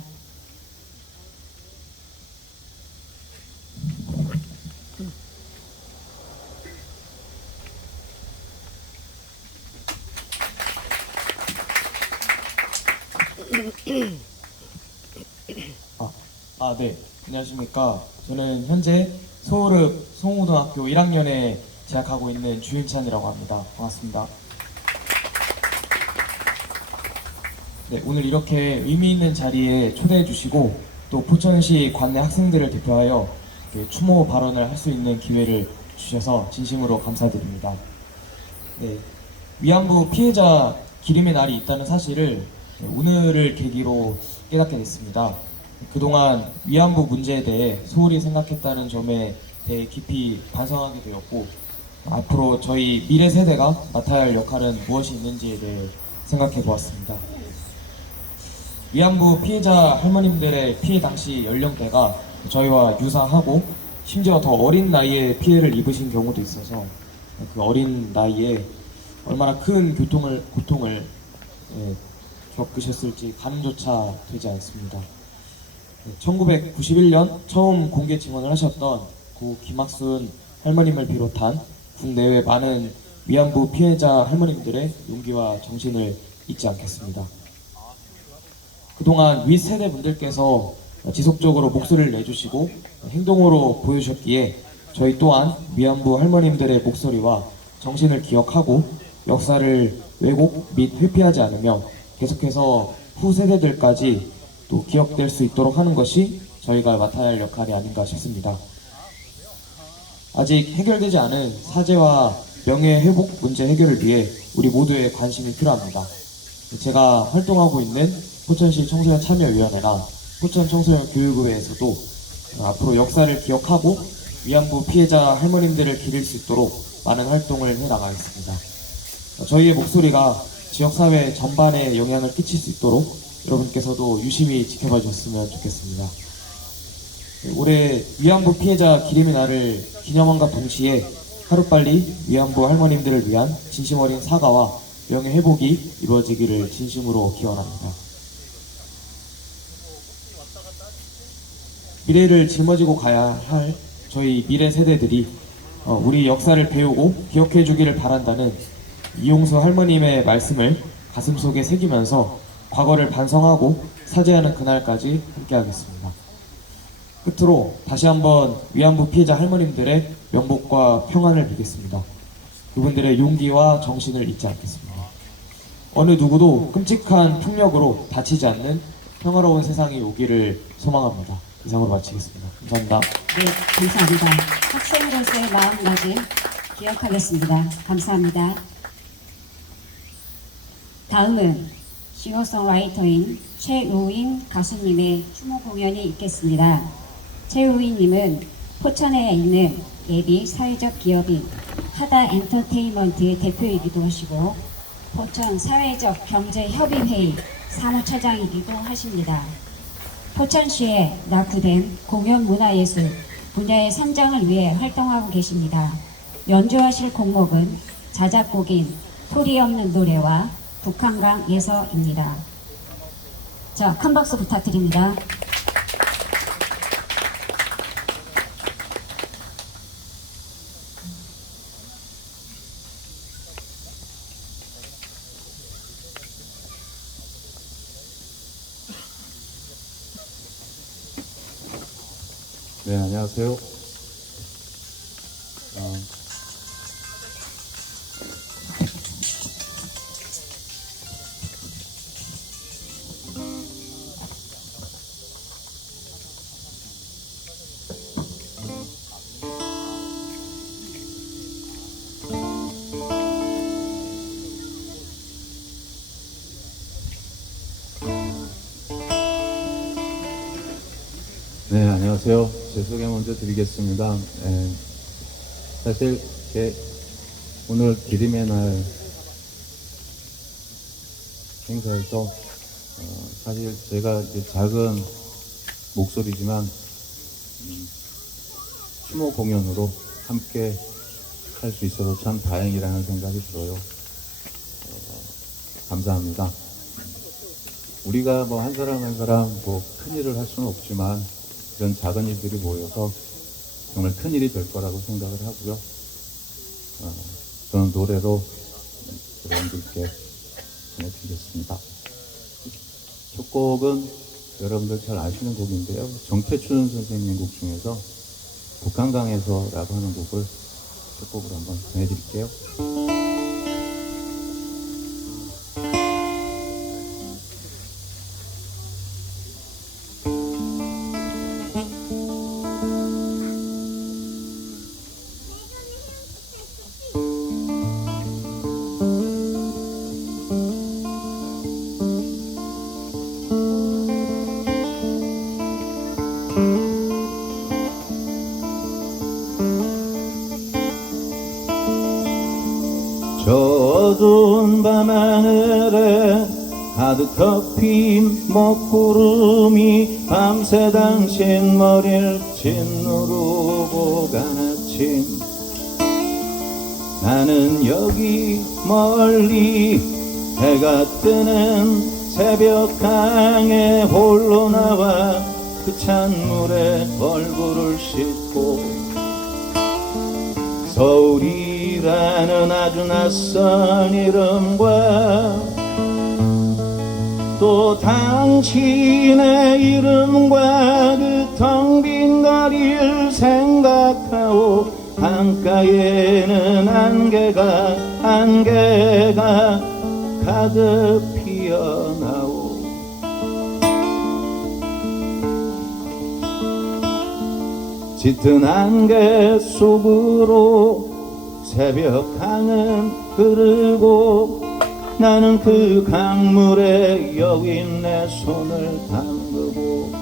네. 안녕하십니까. 저는 현재 소울읍 송우고등학교 1학년에 재학하고 있는 주윤찬이라고 합니다. 반갑습니다. 네, 오늘 이렇게 의미 있는 자리에 초대해 주시고 또 포천시 관내 학생들을 대표하여 추모 발언을 할 수 있는 기회를 주셔서 진심으로 감사드립니다. 네, 위안부 피해자 기림의 날이 있다는 사실을 오늘을 계기로 깨닫게 됐습니다. 그동안 위안부 문제에 대해 소홀히 생각했다는 점에 대해 깊이 반성하게 되었고 앞으로 저희 미래 세대가 맡아야 할 역할은 무엇이 있는지에 대해 생각해 보았습니다. 위안부 피해자 할머님들의 피해 당시 연령대가 저희와 유사하고 심지어 더 어린 나이에 피해를 입으신 경우도 있어서 그 어린 나이에 얼마나 큰 고통을 겪으셨을지 가늠조차 되지 않습니다. 1991년 처음 공개 증언을 하셨던 고 김학순 할머님을 비롯한 국내외 많은 위안부 피해자 할머님들의 용기와 정신을 잊지 않겠습니다. 그동안 윗세대 분들께서 지속적으로 목소리를 내주시고 행동으로 보여주셨기에 저희 또한 위안부 할머님들의 목소리와 정신을 기억하고 역사를 왜곡 및 회피하지 않으며 계속해서 후세대들까지 또 기억될 수 있도록 하는 것이 저희가 맡아야 할 역할이 아닌가 싶습니다. 아직 해결되지 않은 사죄와 명예회복 문제 해결을 위해 우리 모두의 관심이 필요합니다. 제가 활동하고 있는 포천시 청소년 참여위원회나 포천 청소년 교육의회에서도 앞으로 역사를 기억하고 위안부 피해자 할머님들을 기릴 수 있도록 많은 활동을 해나가겠습니다. 저희의 목소리가 지역사회 전반에 영향을 끼칠 수 있도록 여러분께서도 유심히 지켜봐 주셨으면 좋겠습니다. 올해 위안부 피해자 기림의 날을 기념함과 동시에 하루빨리 위안부 할머님들을 위한 진심 어린 사과와 명예회복이 이루어지기를 진심으로 기원합니다. 미래를 짊어지고 가야 할 저희 미래 세대들이 우리 역사를 배우고 기억해 주기를 바란다는 이용수 할머님의 말씀을 가슴속에 새기면서 과거를 반성하고 사죄하는 그날까지 함께하겠습니다. 끝으로 다시 한번 위안부 피해자 할머님들의 명복과 평안을 빌겠습니다. 그분들의 용기와 정신을 잊지 않겠습니다. 어느 누구도 끔찍한 폭력으로 다치지 않는 평화로운 세상이 오기를 소망합니다. 이상으로 마치겠습니다. 감사합니다. 네, 감사합니다. 학생으로서의 마음가짐 기억하겠습니다. 감사합니다. 다음은 싱어송라이터인 최우인 가수님의 추모 공연이 있겠습니다. 최우인님은 포천에 있는 예비 사회적 기업인 하다 엔터테인먼트의 대표이기도 하시고 포천 사회적 경제협의회의 사무처장이기도 하십니다. 포천시에 낙후된 공연문화예술 분야의 선정을 위해 활동하고 계십니다. 연주하실 곡목은 자작곡인 소리 없는 노래와 북한강 예서입니다. 자, 큰 박수 부탁드립니다. 네, 안녕하세요. 네, 안녕하세요. 제 소개 먼저 드리겠습니다. 사실 오늘 기림의 날 행사에서 사실 제가 이제 작은 목소리지만 추모 공연으로 함께 할 수 있어서 참 다행이라는 생각이 들어요. 감사합니다. 우리가 뭐 한 사람 한 사람 뭐 큰 일을 할 수는 없지만 이런 작은 일들이 모여서 정말 큰 일이 될 거라고 생각을 하고요. 저는 노래로 여러분들께 전해드리겠습니다. 첫 곡은 여러분들 잘 아시는 곡인데요. 정태춘 선생님 곡 중에서 북한강에서라고 하는 곡을 첫 곡으로 한번 전해드릴게요. 저 어두운 밤하늘에 가득 핀 먹구름이 밤새 당신 머리를 짓누르고 간 아침 나는 여기 멀리 해가 뜨는 새벽강에 홀로 나와 그 찬물에 얼굴을 씻고 서울이라는 아주 낯선 이름과 또 당신의 이름과 그 텅 빈 거리를 생각하오 강가에는 안개가 가득 피어나오 짙은 안개 속으로 새벽 강은 흐르고 나는 그 강물에 여긴 내 손을 담그고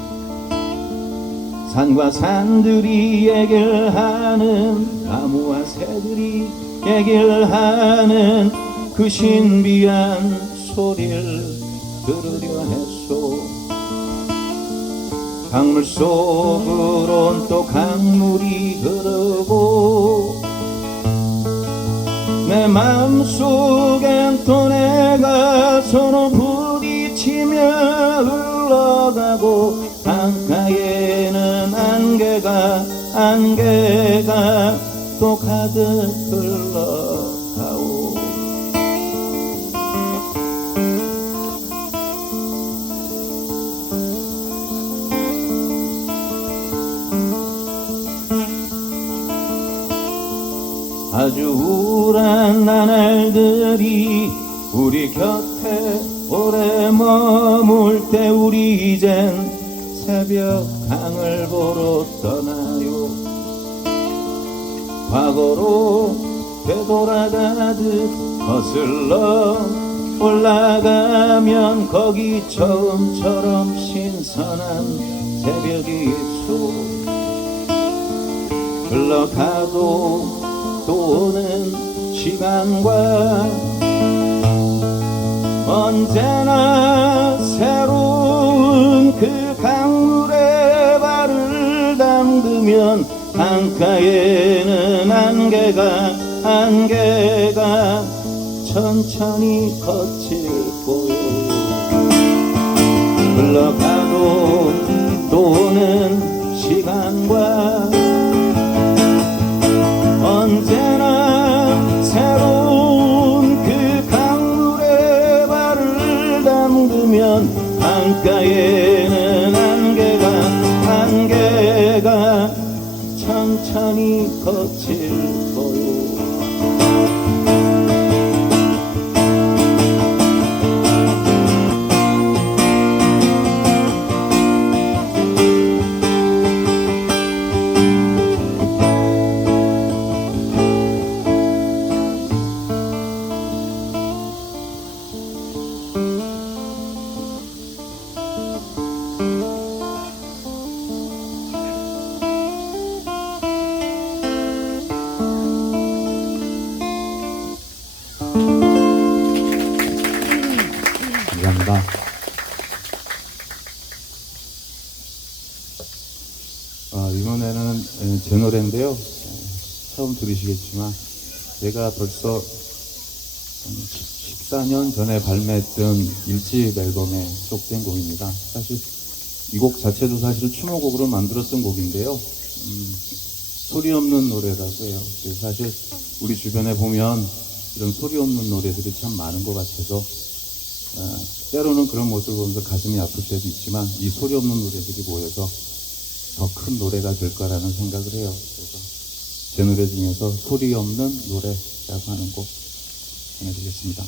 산과 산들이 얘기를 하는 나무와 새들이 얘기를 하는 그 신비한 소리를 들으려 했소. 강물 속으론 또 강물이 흐르고 내 마음속엔 또 내가 서로 부딪히며 흘러가고 강가에는 안개가 또 가득 흘러가오. 아주 우울한 나날들이 우리 곁에 오래 머물 때 우리 이젠 새벽 강을 보러 떠나요. 과거로 되돌아가듯 거슬러 올라가면 거기 처음처럼 신선한 새벽이 있소. 흘러가도 또 오는 시간과 언제나 새로운 그 강물에 발을 담그면 강가에는 안개가 천천히 거칠 거요. 흘러가도 또 오는 시간과 언제나 새로운 그 강물에 발을 담그면 강가에는 안개가 천천히 거칠 거요. 감사합니다. 이번에는 제 노래인데요. 처음 들으시겠지만 제가 벌써 14년 전에 발매했던 1집 앨범에 수록된 곡입니다. 사실 이 곡 자체도 사실 추모곡으로 만들었던 곡인데요. 소리 없는 노래라고 해요. 사실 우리 주변에 보면 이런 소리 없는 노래들이 참 많은 것 같아서 때로는 그런 모습을 보면서 가슴이 아플 때도 있지만 이 소리 없는 노래들이 모여서 더 큰 노래가 될 거라는 생각을 해요. 그래서 제 노래 중에서 소리 없는 노래라고 하는 곡 전해드리겠습니다.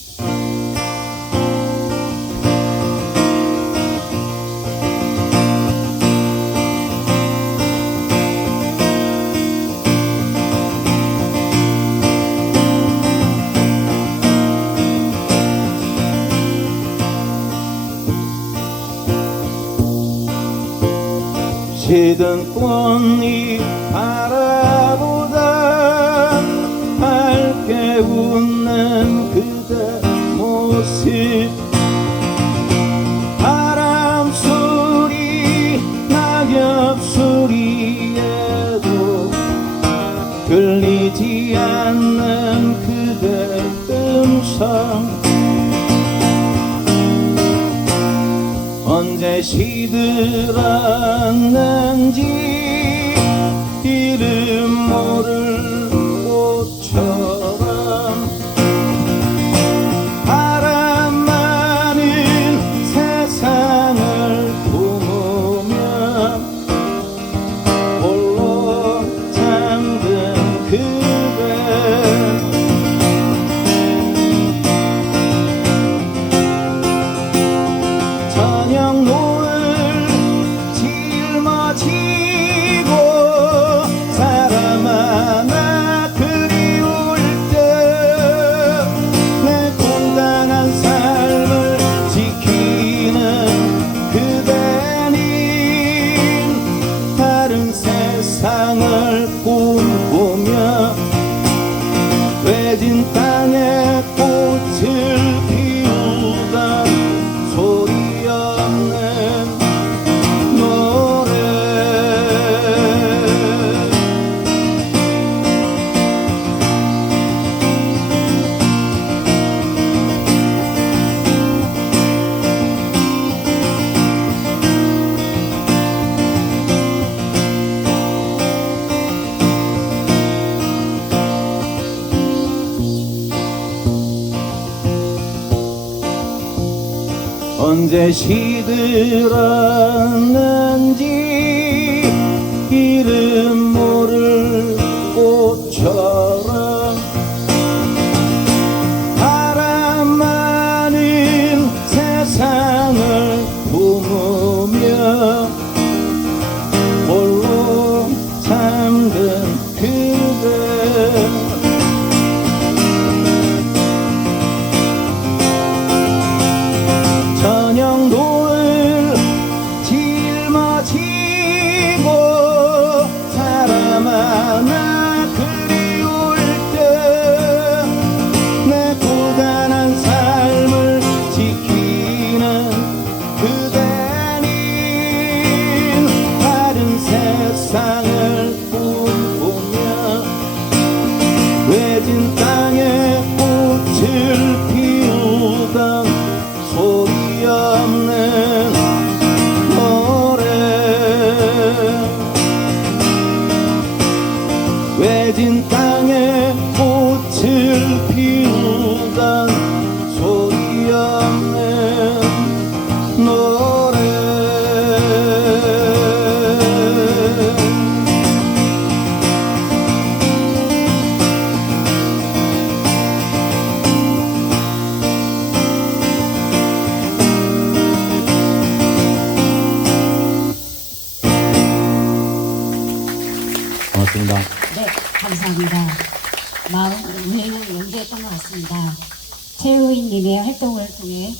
시든 꽃잎 바라보다 밝게 웃는 그대 모습 바람 소리 낙엽 소리에도 들리지 않는 그대 음성 언제 시들었는지 이름 모를 꽃처럼 바람 많은 세상을 품으며 홀로 잠든 그대 저녁 노을 짊어지고 언제 시들었는지 이름 모를 꽃처럼 바람 많은 세상을 품으며 홀로 잠든 그대 저녁노을 짊어지고 사람 하나 그리울 때 내 고단한 삶을 지키는 그대는 다른 세상을 꿈꾸며 외진 땅에 꽃을 피우던 소리 없는 노래 외진 땅에 꽃을 피우던 소리 없는 노래 고맙습니다. 네, 감사합니다. 마음 우리는 연주했던 것 같습니다. 최우인님의 활동을 통해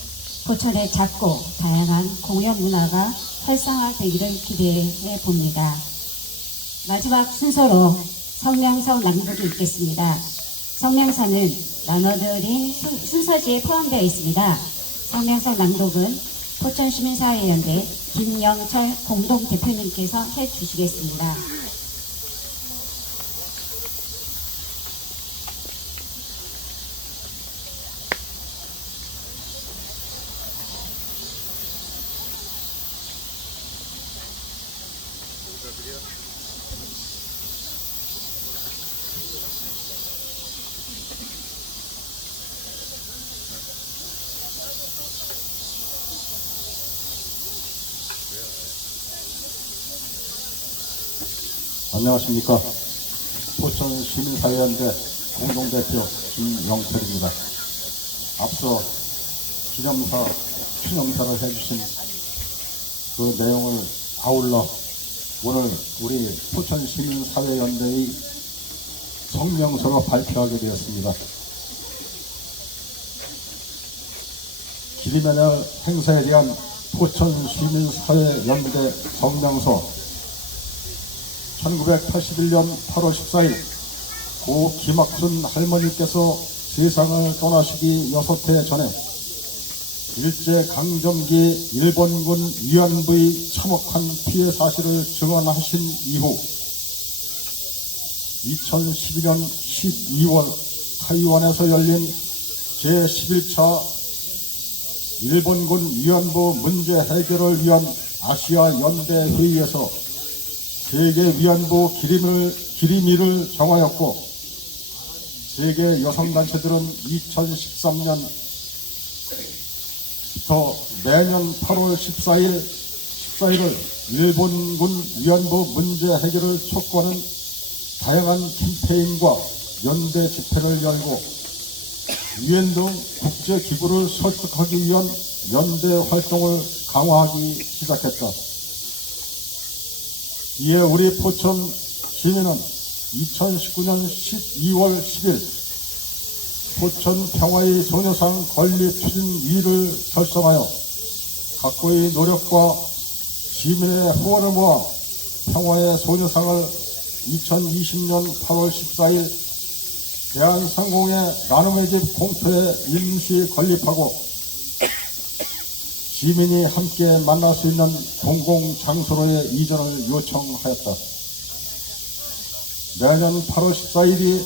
포천의 작고 다양한 공연 문화가 활성화되기를 기대해 봅니다. 마지막 순서로 성명서 낭독이 있겠습니다. 성명서는 나눠드린 순서지에 포함되어 있습니다. 성명서 낭독은 포천시민사회연대 김영철 공동대표님께서 해주시겠습니다. 안녕하십니까. 포천시민사회연대 공동대표 김영철입니다. 앞서 추념사를 해주신 그 내용을 아울러 오늘 우리 포천시민사회연대의 성명서로 발표하게 되었습니다. 기림의 날 행사에 대한 포천시민사회연대 성명서 1981년 8월 14일 고 김학순 할머니께서 세상을 떠나시기 6해 전에 일제강점기 일본군 위안부의 참혹한 피해 사실을 증언하신 이후 2012년 12월 타이완에서 열린 제11차 일본군 위안부 문제 해결을 위한 아시아 연대 회의에서 세계 위안부 기림일을 정하였고 세계 여성단체들은 2013년부터 매년 8월 14일을 일본군 위안부 문제 해결을 촉구하는 다양한 캠페인과 연대 집회를 열고 유엔 등 국제기구를 설득하기 위한 연대 활동을 강화하기 시작했다. 이에 우리 포천 시민은 2019년 12월 10일 포천 평화의 소녀상 건립추진위를 결성하여 각고의 노력과 시민의 후원을 모아 평화의 소녀상을 2020년 8월 14일 대한상공의 나눔의 집 공터에 임시 건립하고 시민이 함께 만날 수 있는 공공장소로의 이전을 요청하였다. 내년 8월 14일이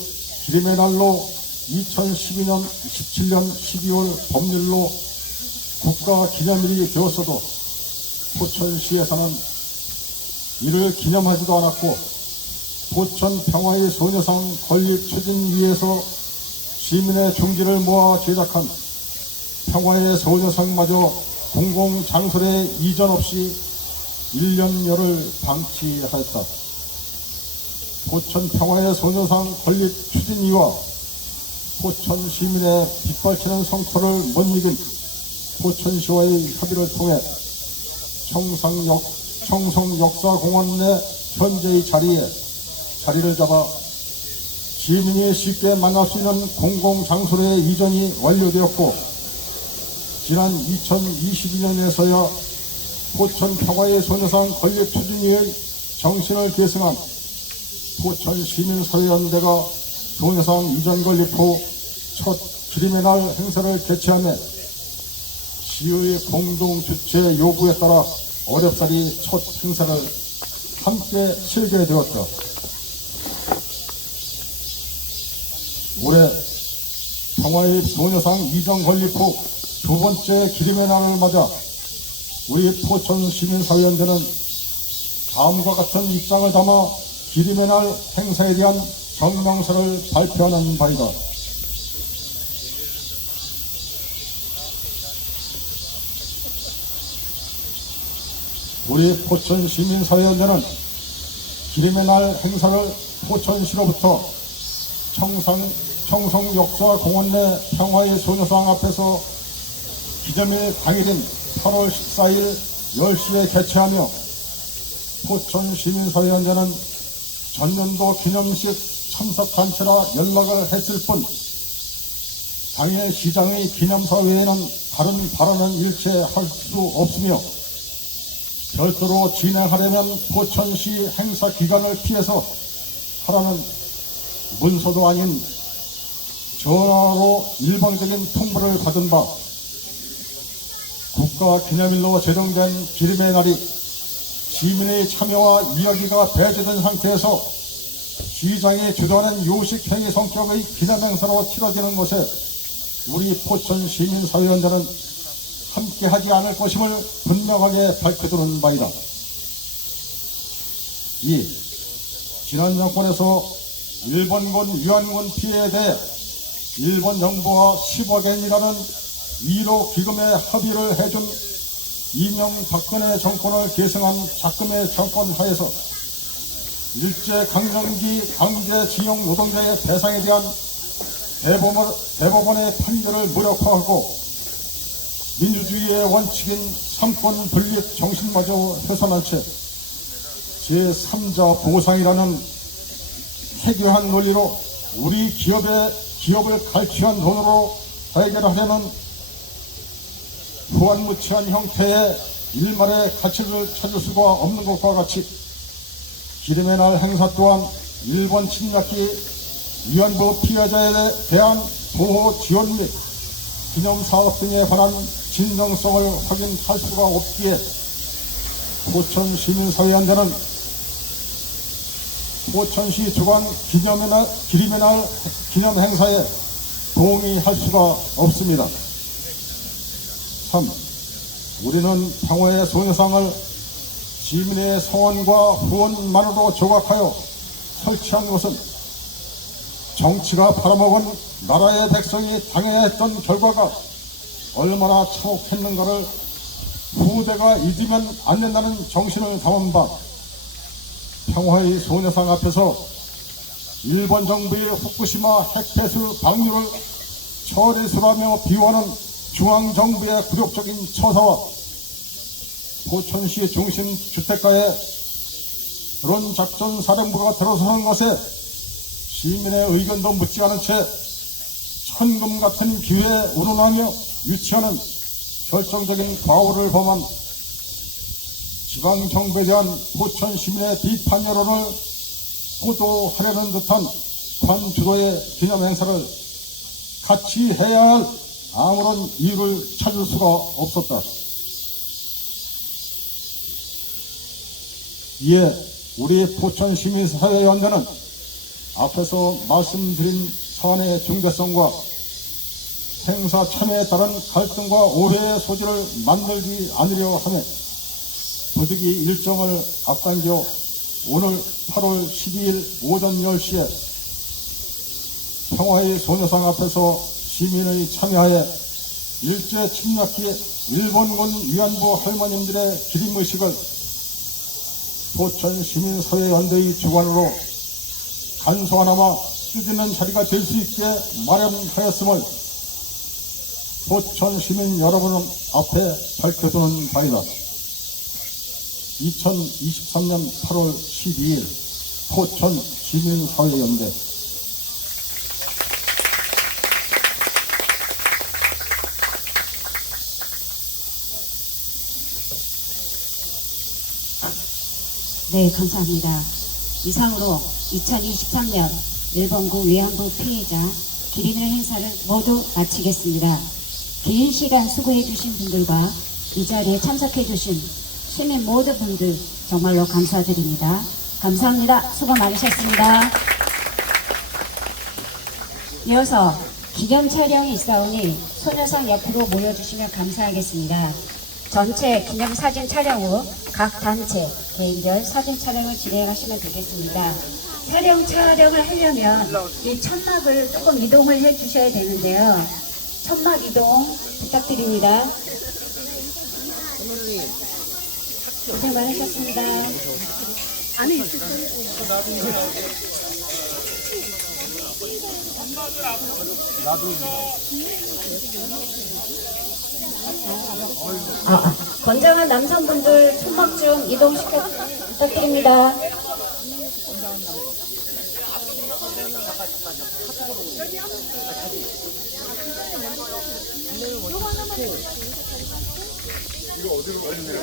기림의 날로 2012년 17년 12월 법률로 국가기념일이 되었어도 포천시에서는 이를 기념하지도 않았고 포천 평화의 소녀상 건립 추진위에서 시민의 중지를 모아 제작한 평화의 소녀상마저 공공장소에 이전 없이 1년여를 방치하였다. 포천 평화의 소녀상 건립 추진위와 포천 시민의 빗발치는 성토를 못 이긴 포천시와의 협의를 통해 청송역사공원 내 현재의 자리를 잡아 시민이 쉽게 만날 수 있는 공공장소의 이전이 완료되었고, 지난 2022년에서야 포천 평화의 소녀상 건립 추진위의 정신을 계승한 포천 시민사회연대가 소녀상 이전 건립 후 첫 기림의 날 행사를 개최하며 시의 공동 주최 요구에 따라 어렵사리 첫 행사를 함께 실게 되었다. 올해 평화의 소녀상 이전 건립 후 두 번째 기림의 날을 맞아 우리 포천 시민사회연대는 다음과 같은 입장을 담아 기림의 날 행사에 대한 성명서를 발표하는 바이다. 우리 포천 시민사회연대는 기림의 날 행사를 포천시로부터 청송역사공원 내 평화의 소녀상 앞에서 기념일 당일인 8월 14일 10시에 개최하며, 포천 시민사회연대는 전년도 기념식 참석단체라 연락을 했을 뿐 당일 시장의 기념사 외에는 다른 발언은 일체 할 수 없으며, 별도로 진행하려면 포천시 행사 기간을 피해서 하라는 문서도 아닌 전화로 일방적인 통보를 받은 바, 국가기념일로 제정된 기림의 날이 시민의 참여와 이야기가 배제된 상태에서 시장이 주도하는 요식행위 성격의 기념행사로 치러지는 것에 우리 포천 시민사회연대는 함께하지 않을 것임을 분명하게 밝혀두는 바이다. 이 지난 정권에서 일본군 위안군 피해에 대해 일본 정부와 10억 엔이라는 위로 기금에 합의를 해준 이명박근혜 정권을 계승한 작금의 정권 하에서 일제강점기 강제징용 노동자의 배상에 대한 대법원의 판결을 무력화하고 민주주의의 원칙인 삼권 분립 정신마저 훼손한 채 제3자 보상이라는 해괴한 논리로 우리 기업을 갈취한 돈으로 해결하려는 후한무치한 형태의 일말의 가치를 찾을 수가 없는 것과 같이 기림의 날 행사 또한 일본 침략기 위안부 피해자에 대한 보호 지원 및 기념사업 등에 관한 진정성을 확인할 수가 없기에 포천 시민사회연대는 포천시 주관 기림의 날 기념 행사에 동의할 수가 없습니다. 3. 우리는 평화의 소녀상을 시민의 성원과 후원만으로 조각하여 설치한 것은 정치가 팔아먹은 나라의 백성이 당해야 했던 결과가 얼마나 참혹했는가를 후대가 잊으면 안 된다는 정신을 담은 바, 평화의 소녀상 앞에서 일본 정부의 후쿠시마 핵폐수 방류를 처리수라며 비호하는 중앙정부의 굴욕적인 처사와 포천시 중심 주택가에 드론작전사령부가 들어서는 것에 시민의 의견도 묻지 않은 채 천금 같은 기회에 우러나며 유치하는 결정적인 과오를 범한 지방정부에 대한 포천 시민의 비판 여론을 호도하려는 듯한 관주도의 기념행사를 같이 해야 할 아무런 이유를 찾을 수가 없었다. 이에 우리 포천 시민사회연대는 앞에서 말씀드린 사안의 중대성과 행사 참여에 따른 갈등과 오해의 소지를 만들지 않으려 하며 부득이 일정을 앞당겨 오늘 8월 12일 오전 10시에 평화의 소녀상 앞에서 시민의 참여하에 일제 침략기 일본군 위안부 할머님들의 기림의식을 포천시민사회연대의 주관으로 간소하나마 뜻있는 자리가 될 수 있게 마련하였음을 포천시민 여러분 앞에 밝혀두는 바이다. 2023년 8월 12일 포천시민사회연대. 네, 감사합니다. 이상으로 2023년 일본군 위안부 피해자 기림의 행사를 모두 마치겠습니다. 긴 시간 수고해 주신 분들과 이 자리에 참석해 주신 시민 모든 분들 정말로 감사드립니다. 감사합니다. 수고 많으셨습니다. 이어서 기념 촬영이 있사오니 소녀상 옆으로 모여주시면 감사하겠습니다. 전체 기념사진 촬영 후 각 단체 개인별 사진 촬영을 진행하시면 되겠습니다. 촬영을 하려면 이 천막을 조금 이동을 해 주셔야 되는데요. 천막 이동 부탁드립니다. 고생 많으셨습니다. 안에 있으세요? 건장한 남성분들 천막 좀 이동시켜 부탁드립니다. 이거 어디로 걸리네.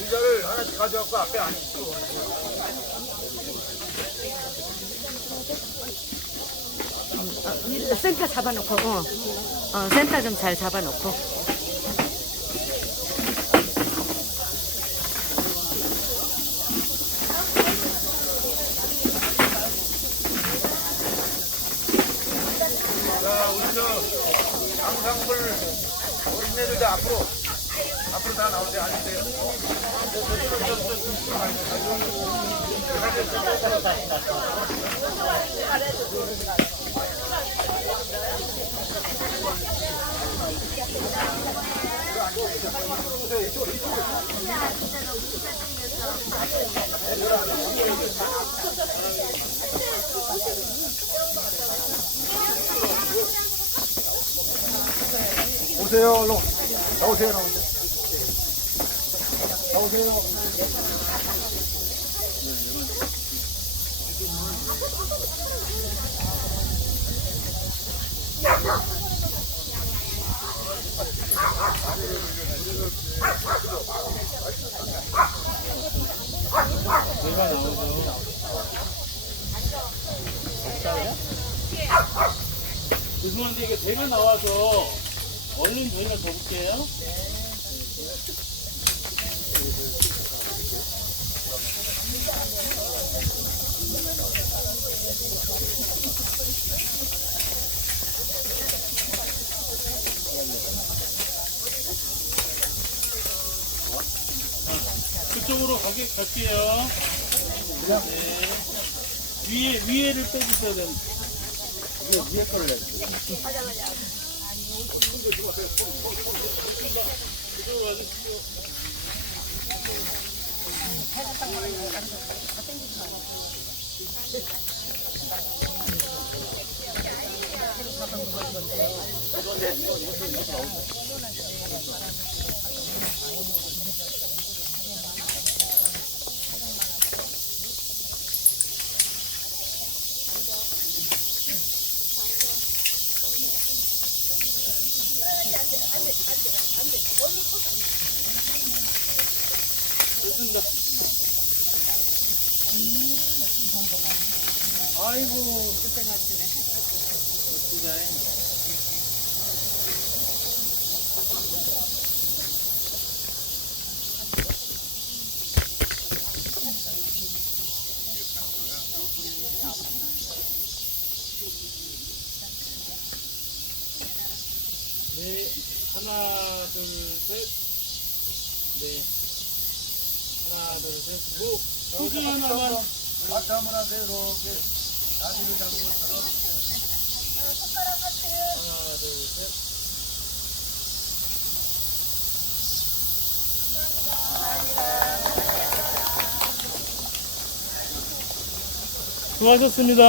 의자를 하나씩 가져갖고 앞에 안 있어. 센터 잡아놓고, 센터 좀 잘 잡아놓고. 자, 우리 강상불 어린애들 앞으로 다 나오세요. 앉으세요. 오세요, 얼른. 나오세요, 나오세요. 나오세요. 내가 나오죠. 죄송한데 이게 배가 나와서 얼른 저희가 접을게요. 그쪽으로 갈게요. 네. 위에를 빼주셔야 되는. 위에 거를 내. 됐습니다. 아이고, 그때가지네. 네, 하나, 둘, 셋. 네. 하나, 둘, 셋. 뭐, 포즈 하나만. 마트 한번 하세요. 이렇게 다리를 잡은 것처럼. 손가락 하트. 하나, 둘, 셋. 수고하셨습니다.